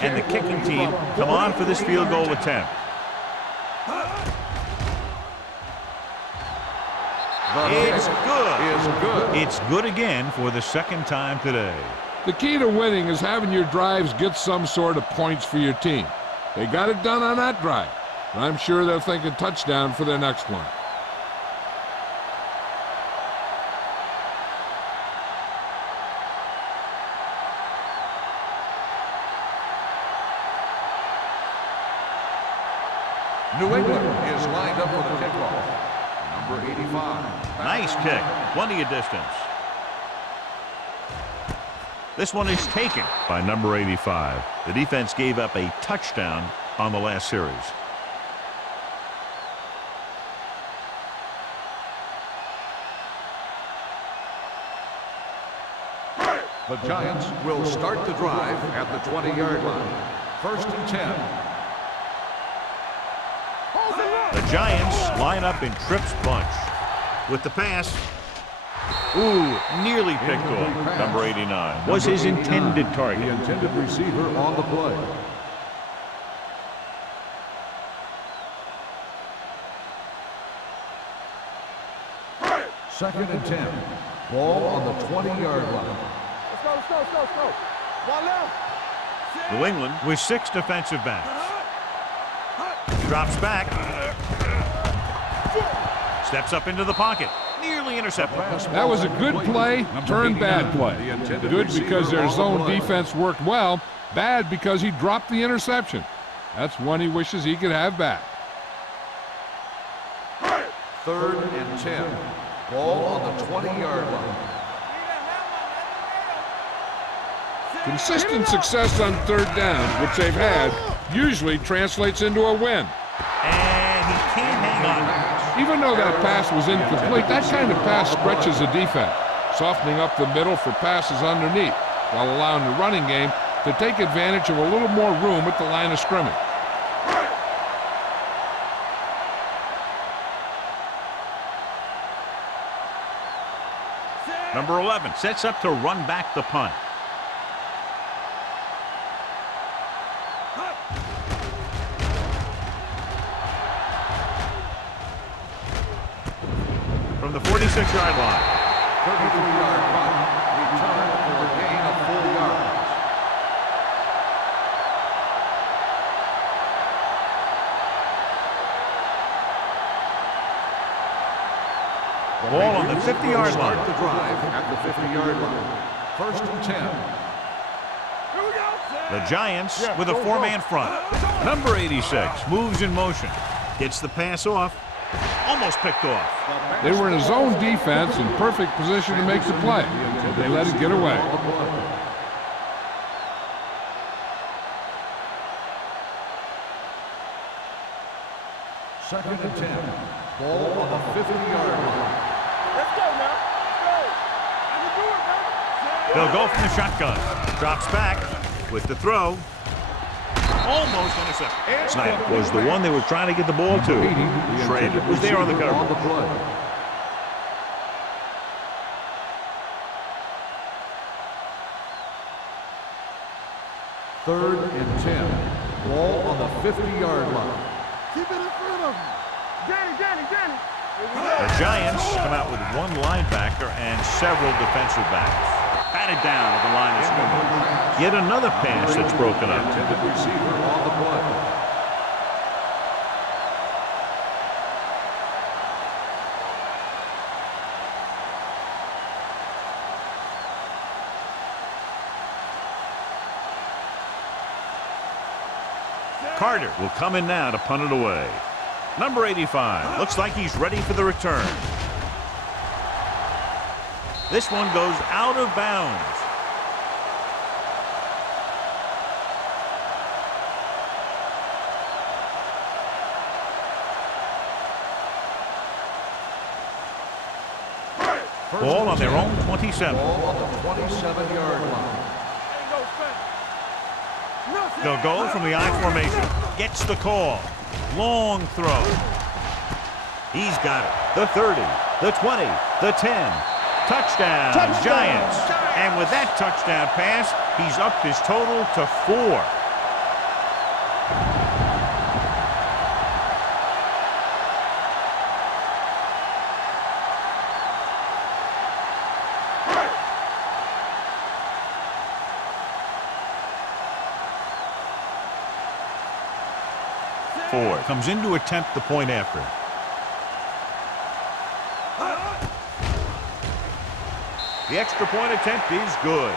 And the kicking team come on for this field goal attempt. It's good. It's good again for the 2nd time today. The key to winning is having your drives get some sort of points for your team. They got it done on that drive. And I'm sure they're thinking touchdown for their next one. New England is lined up for the kickoff. Number 85. Nice kick. Plenty of distance. This one is taken by number 85. The defense gave up a touchdown on the last series. The Giants will start the drive at the 20-yard line. 1st and 10. The Giants line up in Tripp's bunch. With the pass. Ooh, nearly picked off. Number 89 was his intended target. The intended receiver on the play. Second and 10. Ball on the 20-yard line. Let's go. One left. New England with 6 defensive backs. Drops back. Steps up into the pocket. Nearly intercepted. That was a good play, turned bad play. Good because their zone defense worked well. Bad because he dropped the interception. That's one he wishes he could have back. 3rd and 10. Ball on the 20-yard line. Consistent success on 3rd down, which they've had, usually translates into a win. And he can't hang on. Even though that pass was incomplete, that kind of pass stretches the defense, softening up the middle for passes underneath, while allowing the running game to take advantage of a little more room at the line of scrimmage. Number 11 sets up to run back the punt. From the 46-yard line. 33-yard punt. Return for a gain of 4 yards. Ball on the 50-yard line. Start the drive at the 50-yard line. 1st and 10. The Giants with a 4-man front. Number 86 moves in motion. Gets the pass off. Almost picked off. They were in a zone defense in perfect position to make the play, but they let it get away. Second and 10. Ball on the 50-yard line. Let's go now. Let's go. I can do it, baby. They'll go from the shotgun. Drops back with the throw. almost intercepted. Snyder was the one they were trying to get the ball to. Schrader was there on the cover. Third and 10. Ball on the 50-yard line. Keep it in front of him. Danny. The Giants come out with one linebacker and several defensive backs. Batted down at the line of scrimmage. Yet another pass that's broken up. Intended receiver on the play. Carter will come in now to punt it away. Number 85 looks like he's ready for the return. This one goes out of bounds. Ball on their own 27. Ball on the 27-yard line. They'll go from the I formation. Gets the call. Long throw. He's got it. The 30, the 20, the 10. Touchdown, Giants. And with that touchdown pass, he's upped his total to 4. Ford comes in to attempt the point after. The extra point attempt is good.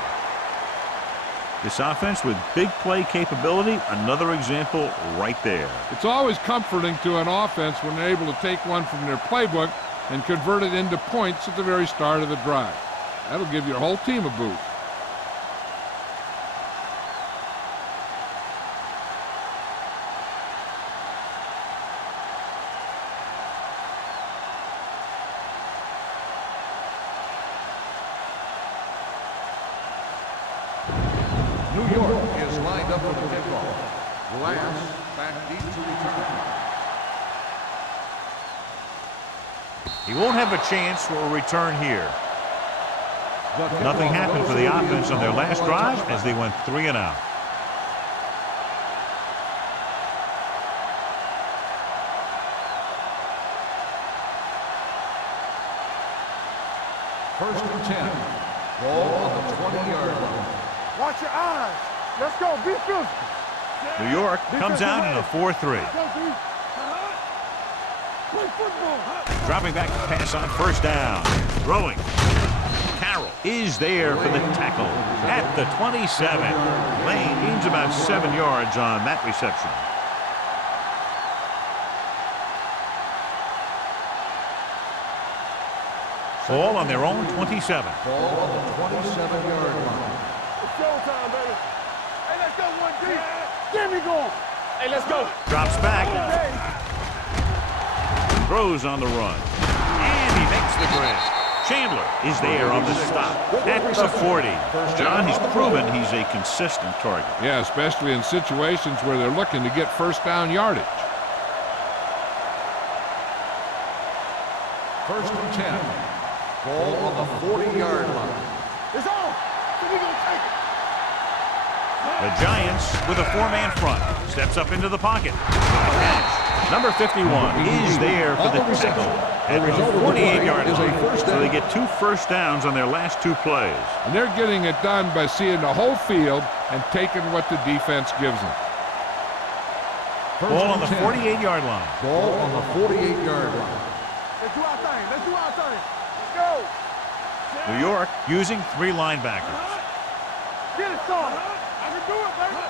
This offense with big play capability, another example right there. It's always comforting to an offense when they're able to take one from their playbook and convert it into points at the very start of the drive. That'll give your whole team a boost. New York is lined up for the kickoff. Glass back deep to return. He won't have a chance for a return here. Nothing happened for the offense on their last drive as they went 3 and out. First and 10. Ball on the 20-yard line. Watch your eyes. Let's go. Be physical. New York comes out in a 4-3. Play football. Dropping back to pass on first down. Throwing. Carroll is there for the tackle at the 27. Lane gains about 7 yards on that reception. Ball on their own 27. Ball on the 27-yard line. It's showtime, baby. Hey, let's go, 1D. Get me going. Hey, let's go. Drops back. Throws on the run. And he makes the grab. Chandler is there on the stop at the 40. John, he's proven he's a consistent target. Yeah, especially in situations where they're looking to get first down yardage. First and 10. Ball on the 40-yard line. It's on. So we're going to take it. The Giants with a 4-man front. Steps up into the pocket. Number 51 is there for the tackle at the 48-yard line. So they get 2 first downs on their last 2 plays. And they're getting it done by seeing the whole field and taking what the defense gives them. Ball on the 48-yard line. Ball on the 48-yard line. Let's do our thing. Let's do our thing. Let's go. New York using 3 linebackers. Get it started. I can do it, baby.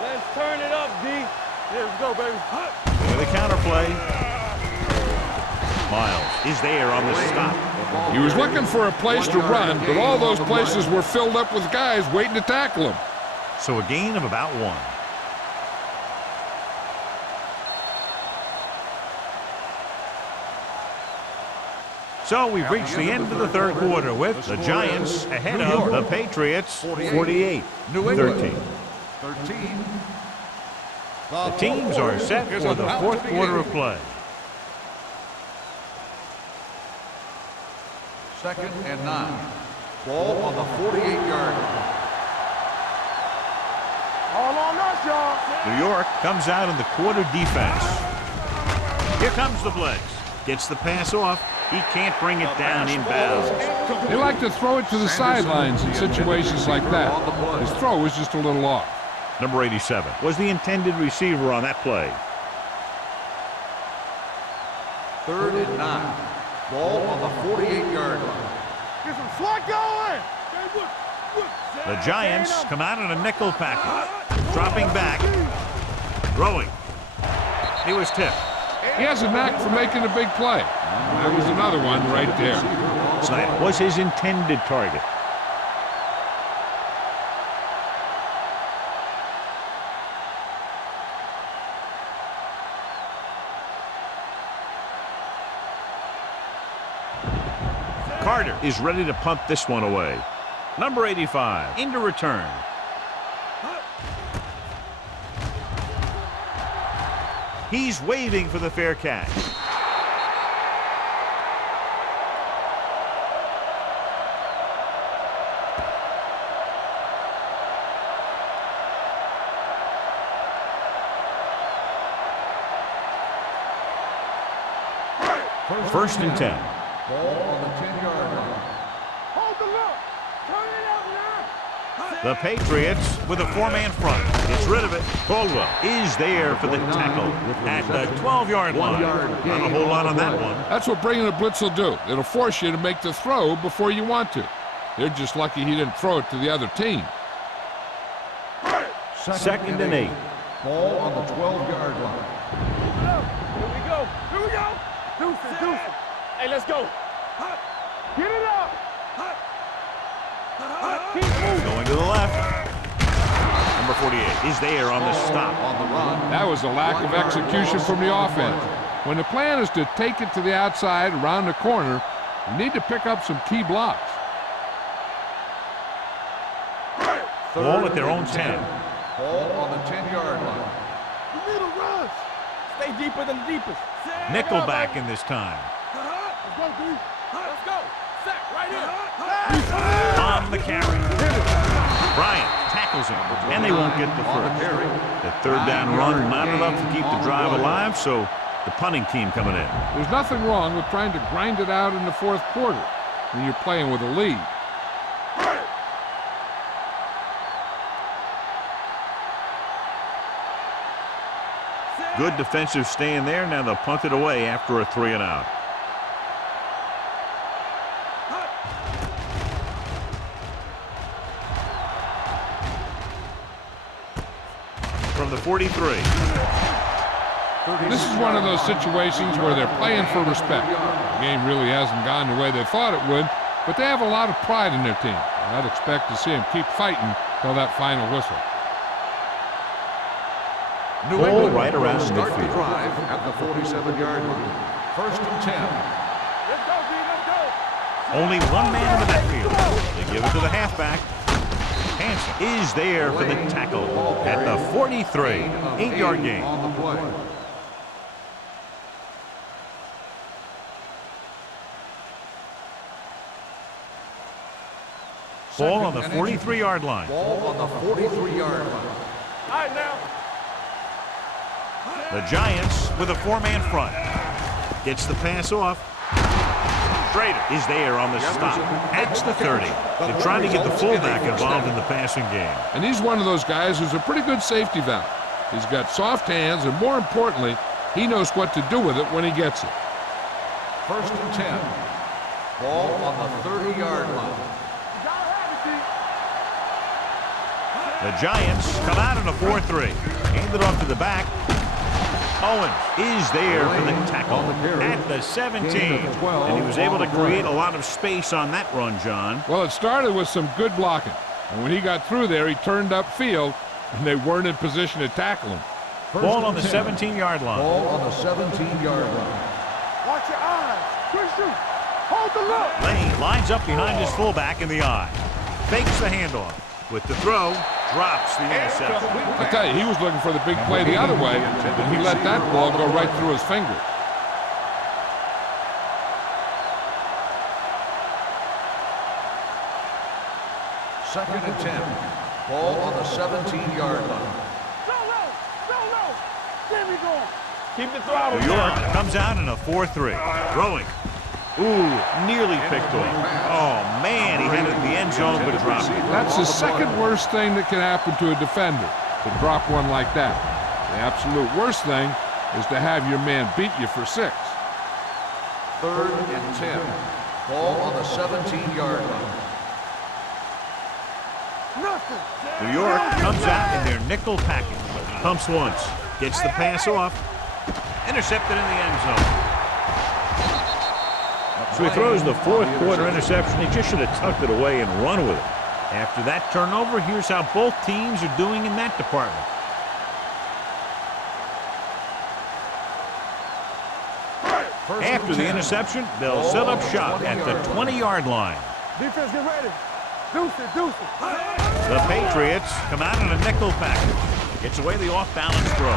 Let's turn it up, D. Yeah, let's go, baby. With a counterplay. Miles is there on the stop. He was looking for a place to run, but all those places were filled up with guys waiting to tackle him. So a gain of about 1. So we've reached the end of the third quarter with the Giants ahead of the Patriots 48-13. 13. The teams are set for the fourth quarter of play. 2nd and 9. Ball on the 48-yard line. All on us, y'all. New York comes out in the quarter defense. Here comes the blitz. Gets the pass off. He can't bring it down inbounds. They like to throw it to the sidelines in situations like that. His throw was just a little off. Number 87 was the intended receiver on that play. 3rd and 9. Ball on the 48-yard line. Get some swat going. The Giants come out in a nickel package. Dropping back. Throwing. He was tipped. He has a knack for making a big play. That was another one right there. Snyder was his intended target. Carter is ready to punt this one away. Number 85 into return. He's waving for the fair catch. First and 10. Ball on the 10-yard line. Hold the look. Turn it out now. The Patriots with a four-man front. Gets rid of it. Caldwell is there for the tackle at the 12-yard line. Not a whole lot on that one. That's what bringing a blitz will do. It'll force you to make the throw before you want to. They're just lucky he didn't throw it to the other team. 2nd and 8. Ball on the 12-yard line. Here we go. Here we go. Deuce. Hey, let's go. Get it up. Keep moving. Going to the left. Number 48 is there on the stop. On the run. That was a lack of execution from the offense. When the plan is to take it to the outside around the corner, you need to pick up some key blocks. Ball at their own 10. Ball on the 10-yard line. You need a rush. Stay deeper than the deepest. Nickel back in this time. Let's go, D. Let's go. Sack right here. On the carry. Bryant tackles him, and they won't get the first. The third down run not enough to keep the drive alive, so the punting team coming in. There's nothing wrong with trying to grind it out in the fourth quarter when you're playing with a lead. Good defensive stand there. Now they'll punt it away after a 3-and-out. From the 43. This is one of those situations where they're playing for respect. The game really hasn't gone the way they thought it would, but they have a lot of pride in their team. I'd expect to see them keep fighting till that final whistle. Ball right around Start the midfield. drive at the 47-yard line. 1st and 10. Let's go, D. Let's go. Only one man in the backfield. They give it to the halfback. Hansen is there for the tackle at the 43. 8-yard gain. On the play. Ball on the 43-yard line. Ball on the 43-yard line. All right, now. The Giants with a four-man front. Gets the pass off. Schrader is there on the stop. At the 30. They're trying to get the fullback involved in the passing game. And he's one of those guys who's a pretty good safety valve. He's got soft hands, and more importantly, he knows what to do with it when he gets it. 1st and 10. Ball on the 30-yard line. The Giants come out in a 4-3. Hand it off to the back. Owens is there for the tackle at the 17. And he was able to create a lot of space on that run, John. Well, it started with some good blocking. And when he got through there, he turned upfield, and they weren't in position to tackle him. Ball on the 17-yard line. Ball on the 17-yard line. Watch your eyes. Christian, hold the look. Lane lines up behind his fullback in the eye. Fakes the handoff. With the throw, drops the interception. I tell you, he was looking for the big play the other way, and he let that ball go right through his fingers. Second and 10. Ball on the 17-yard line. Keep the throttle New York down. comes out in a 4-3. Throwing. Ooh, nearly picked off. Oh, man, he had it in the end zone, but dropped it. That's the second worst thing that can happen to a defender, to drop one like that. The absolute worst thing is to have your man beat you for 6. Third and 10. Ball on the 17-yard line. New York comes out in their nickel package. Pumps once. Gets the pass off. Intercepted in the end zone. So he throws the fourth quarter interception. He just should have tucked it away and run with it. After that turnover, here's how both teams are doing in that department. After the interception, they'll set up shop at the 20-yard line. Defense, get ready. Deuce it, deuce it. The Patriots come out in a nickel package. Gets away the off-balance throw.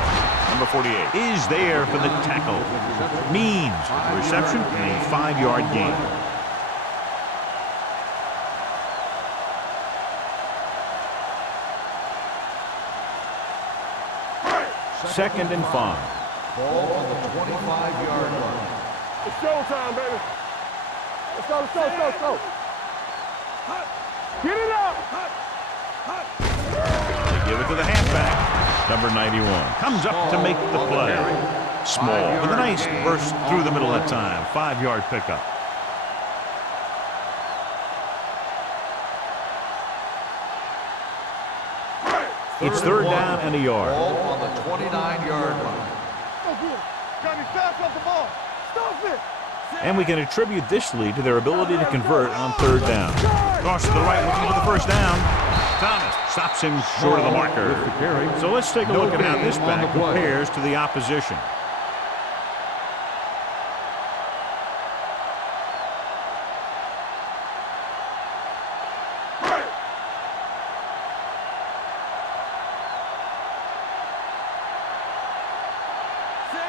Number 48 is there for the tackle. Means the reception and a 5-yard gain. Second and 5. Ball on the 25-yard line. It's showtime, baby. Let's go, let's go, let's go, let's go. Get it up. They give it to the halfback. Number 91 comes up to make the play. Small with a nice burst through the middle that time. 5-yard pickup. It's third down and a yard. Ball on the 29-yard line. Oh, good. Got me fast off the ball. Stop it. And we can attribute this lead to their ability to convert on third down. Cross to the right, looking for the first down. Thomas stops him short of the marker. So let's take a look at how this back compares to the opposition.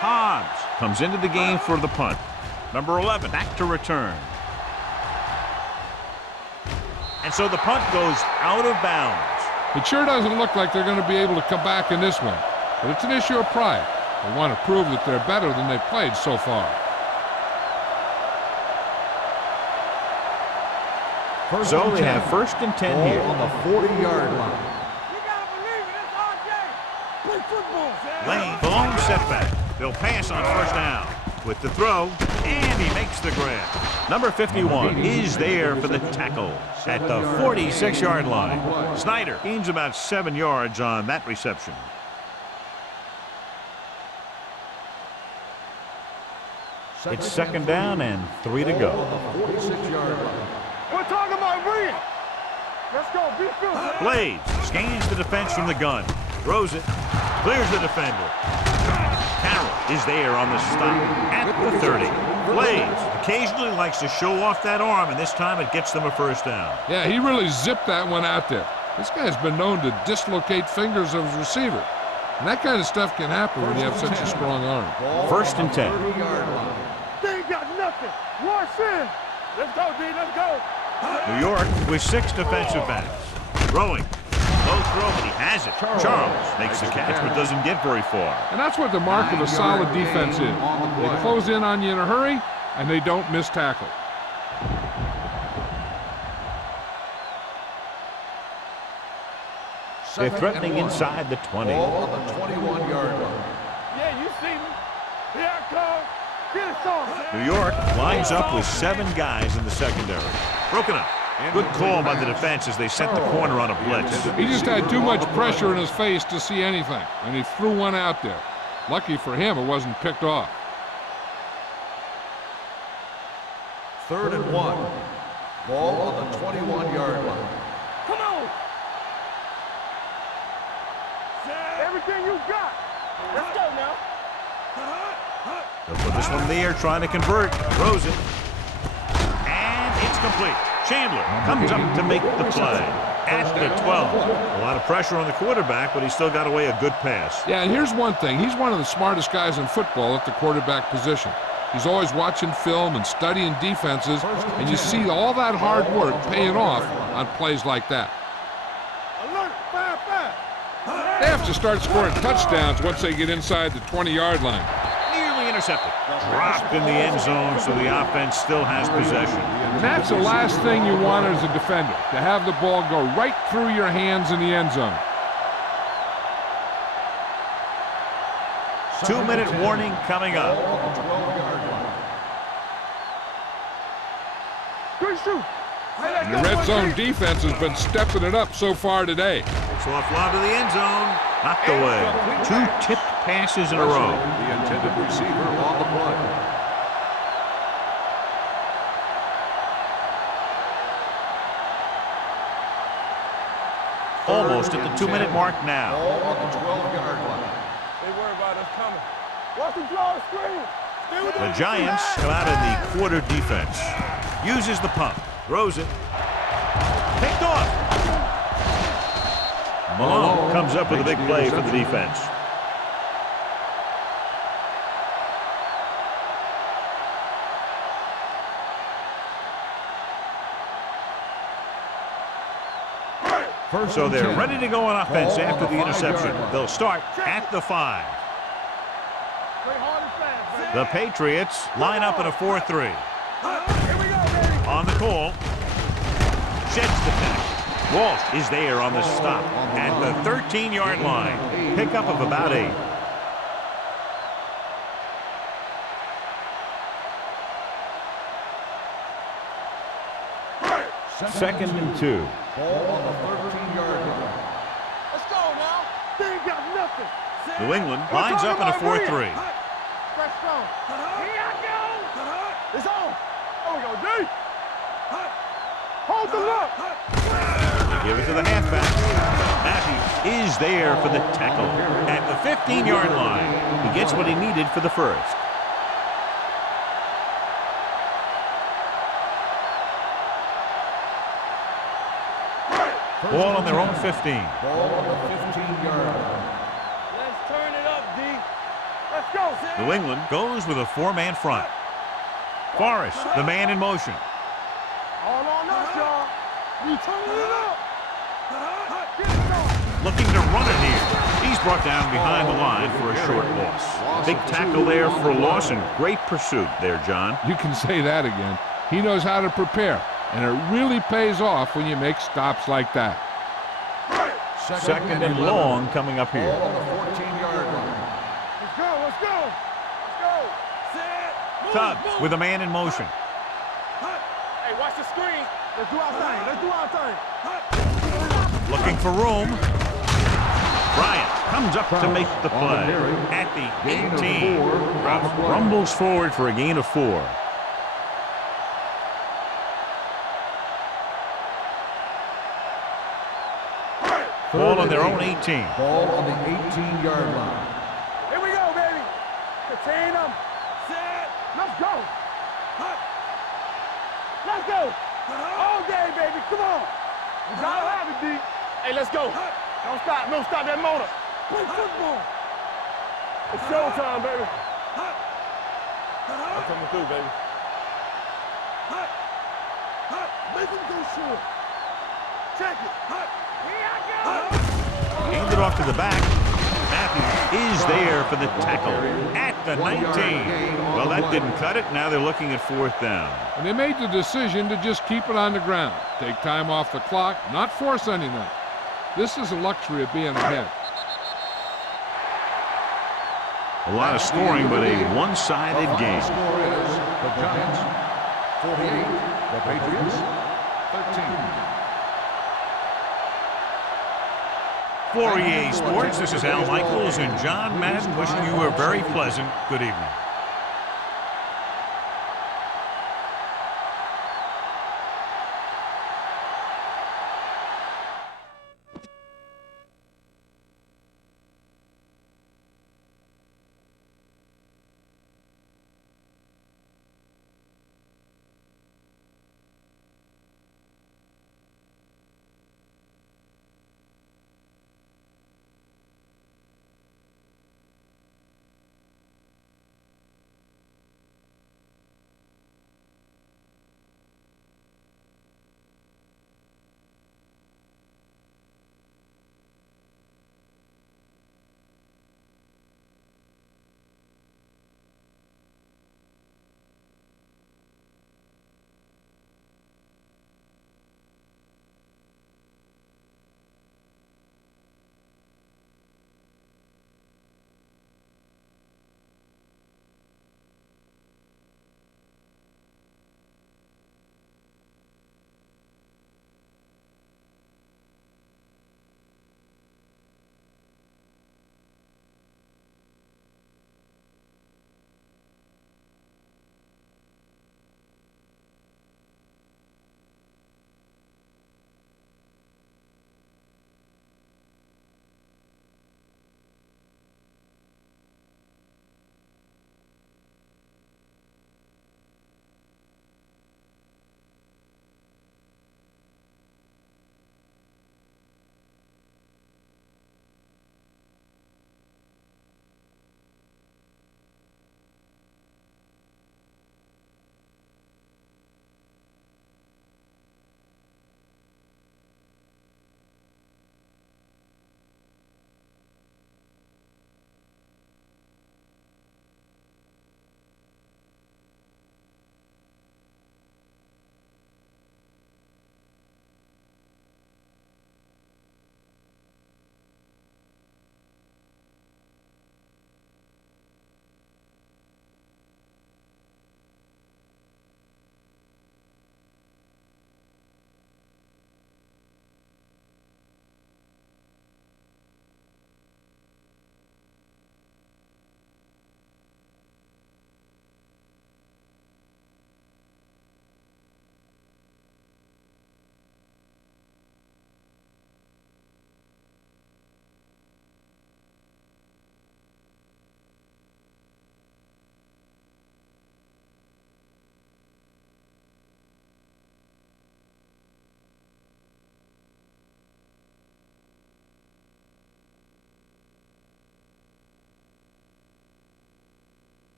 Hobbs comes into the game for the punt. Number 11 back to return. And so the punt goes out of bounds. It sure doesn't look like they're going to be able to come back in this one, but it's an issue of pride. They want to prove that they're better than they've played so far. So they have first and 10 here. On the 40-yard line. You gotta believe it. It's our game. Play football. Lane, the long setback. They'll pass on first down. With the throw, and he makes the grab. Number 51 is there for the tackle at the 46-yard line. Snyder gains about 7 yards on that reception. It's second down and 3 to go. 46-yard line. We're talking about brilliant. Let's go. Be good. Blades scans the defense from the gun. Throws it. Clears the defender. Carroll is there on the stop at the 30. Blades occasionally likes to show off that arm, and this time it gets them a first down. Yeah, he really zipped that one out there. This guy's been known to dislocate fingers of his receiver. And that kind of stuff can happen when you have such a strong arm. First and 10. 30-yard line. They ain't got nothing. Wash in. Let's go, D. Let's go. New York with 6 defensive backs. Throwing. Low throw, but he has it. Charles makes the catch, but doesn't get very far. And that's what the mark of a solid defense is. They close in on you in a hurry, and they don't miss tackle. They're threatening inside the 20. Ball on the 21-yard line. Yeah, you see me. Here I come. Get it on. New York lines up with 7 guys in the secondary. Broken up. Good call by the defense as they set the corner on a blitz. He just had too much pressure in his face to see anything, and he threw one out there. Lucky for him, it wasn't picked off. Third and 1. Ball on the 21-yard line. Come on. Everything you got. Let's go now. They'll put this one in the air, trying to convert. Throws it. And it's complete. Chandler comes up to make the play. at the 12. A lot of pressure on the quarterback, but he still got away a good pass. Yeah, and here's one thing. He's one of the smartest guys in football at the quarterback position. He's always watching film and studying defenses, and you see all that hard work paying off on plays like that. Alert, 5-5. They have to start scoring touchdowns once they get inside the 20-yard line. Nearly intercepted. Dropped in the end zone, so the offense still has possession. And that's the last thing you want as a defender, to have the ball go right through your hands in the end zone. 2-minute warning coming up. Good shoot. And the red zone defense has been stepping it up so far today. It's off lob to the end zone. Knocked away. 2 tipped passes in a row. The intended receiver on the play. Almost at the 2-minute mark now. Ball on the 12-yard line. They worry about us coming. Watch them draw a screen. The Giants come out in the quarter defense. Uses the pump. Throws it. Picked off. Malone comes up with a big play for the defense. So they're ready to go on offense after the interception. They'll start at the 5. The Patriots line up in a 4-3. On the call. Sheds the tackle. Walsh is there on the stop at the 13-yard line. Pickup of about 8. Second and 2. Ball on the 13-yard line. Let's go now. They ain't got nothing. New England lines up in a 4-3. Stretch strong. Here I go. It's on. There we go, D. Hold the look. They give it to the halfback. Matthews is there for the tackle at the 15-yard line. He gets what he needed for the first. Ball on their own 15. Ball on the 15-yard line. Let's turn it up, D. Let's go. New England goes with a 4-man front. Forrest, the man in motion. All on us, y'all. We turning it up. Get it on. Looking to run it here. He's brought down behind the line for a short loss. Big tackle there for a loss and great pursuit there, John. You can say that again. He knows how to prepare, and it really pays off when you make stops like that. Second and long coming up here. Ball on the 14-yard line. Let's go. Let's go. Let's go. Set. Tubbs with a man in motion. Hey, watch the screen. Let's do our thing. Let's do our thing. Looking for room. Bryant comes up to make the play at the 18. Rumbles forward for a gain of 4. Ball on their own 18. Ball on the 18-yard line. Here we go, baby. Contain them. Set. Let's go. Let's go. All day, baby. Come on. You gotta have it, D. Hey, let's go. Don't stop. Don't stop that motor. Play football. It's showtime, baby. I'm coming through, baby. Make him go short. Check it. Here I go. Hand it off to the back. Matthews is there for the tackle at the 19. Well, that didn't cut it. Now they're looking at 4th down. And they made the decision to just keep it on the ground. Take time off the clock, not force anything. This is the luxury of being ahead. A lot of scoring, but a one-sided game. The score is the Giants 48, the Patriots 13. For EA Sports, this is Al Michaels and John Madden wishing you a very pleasant good evening.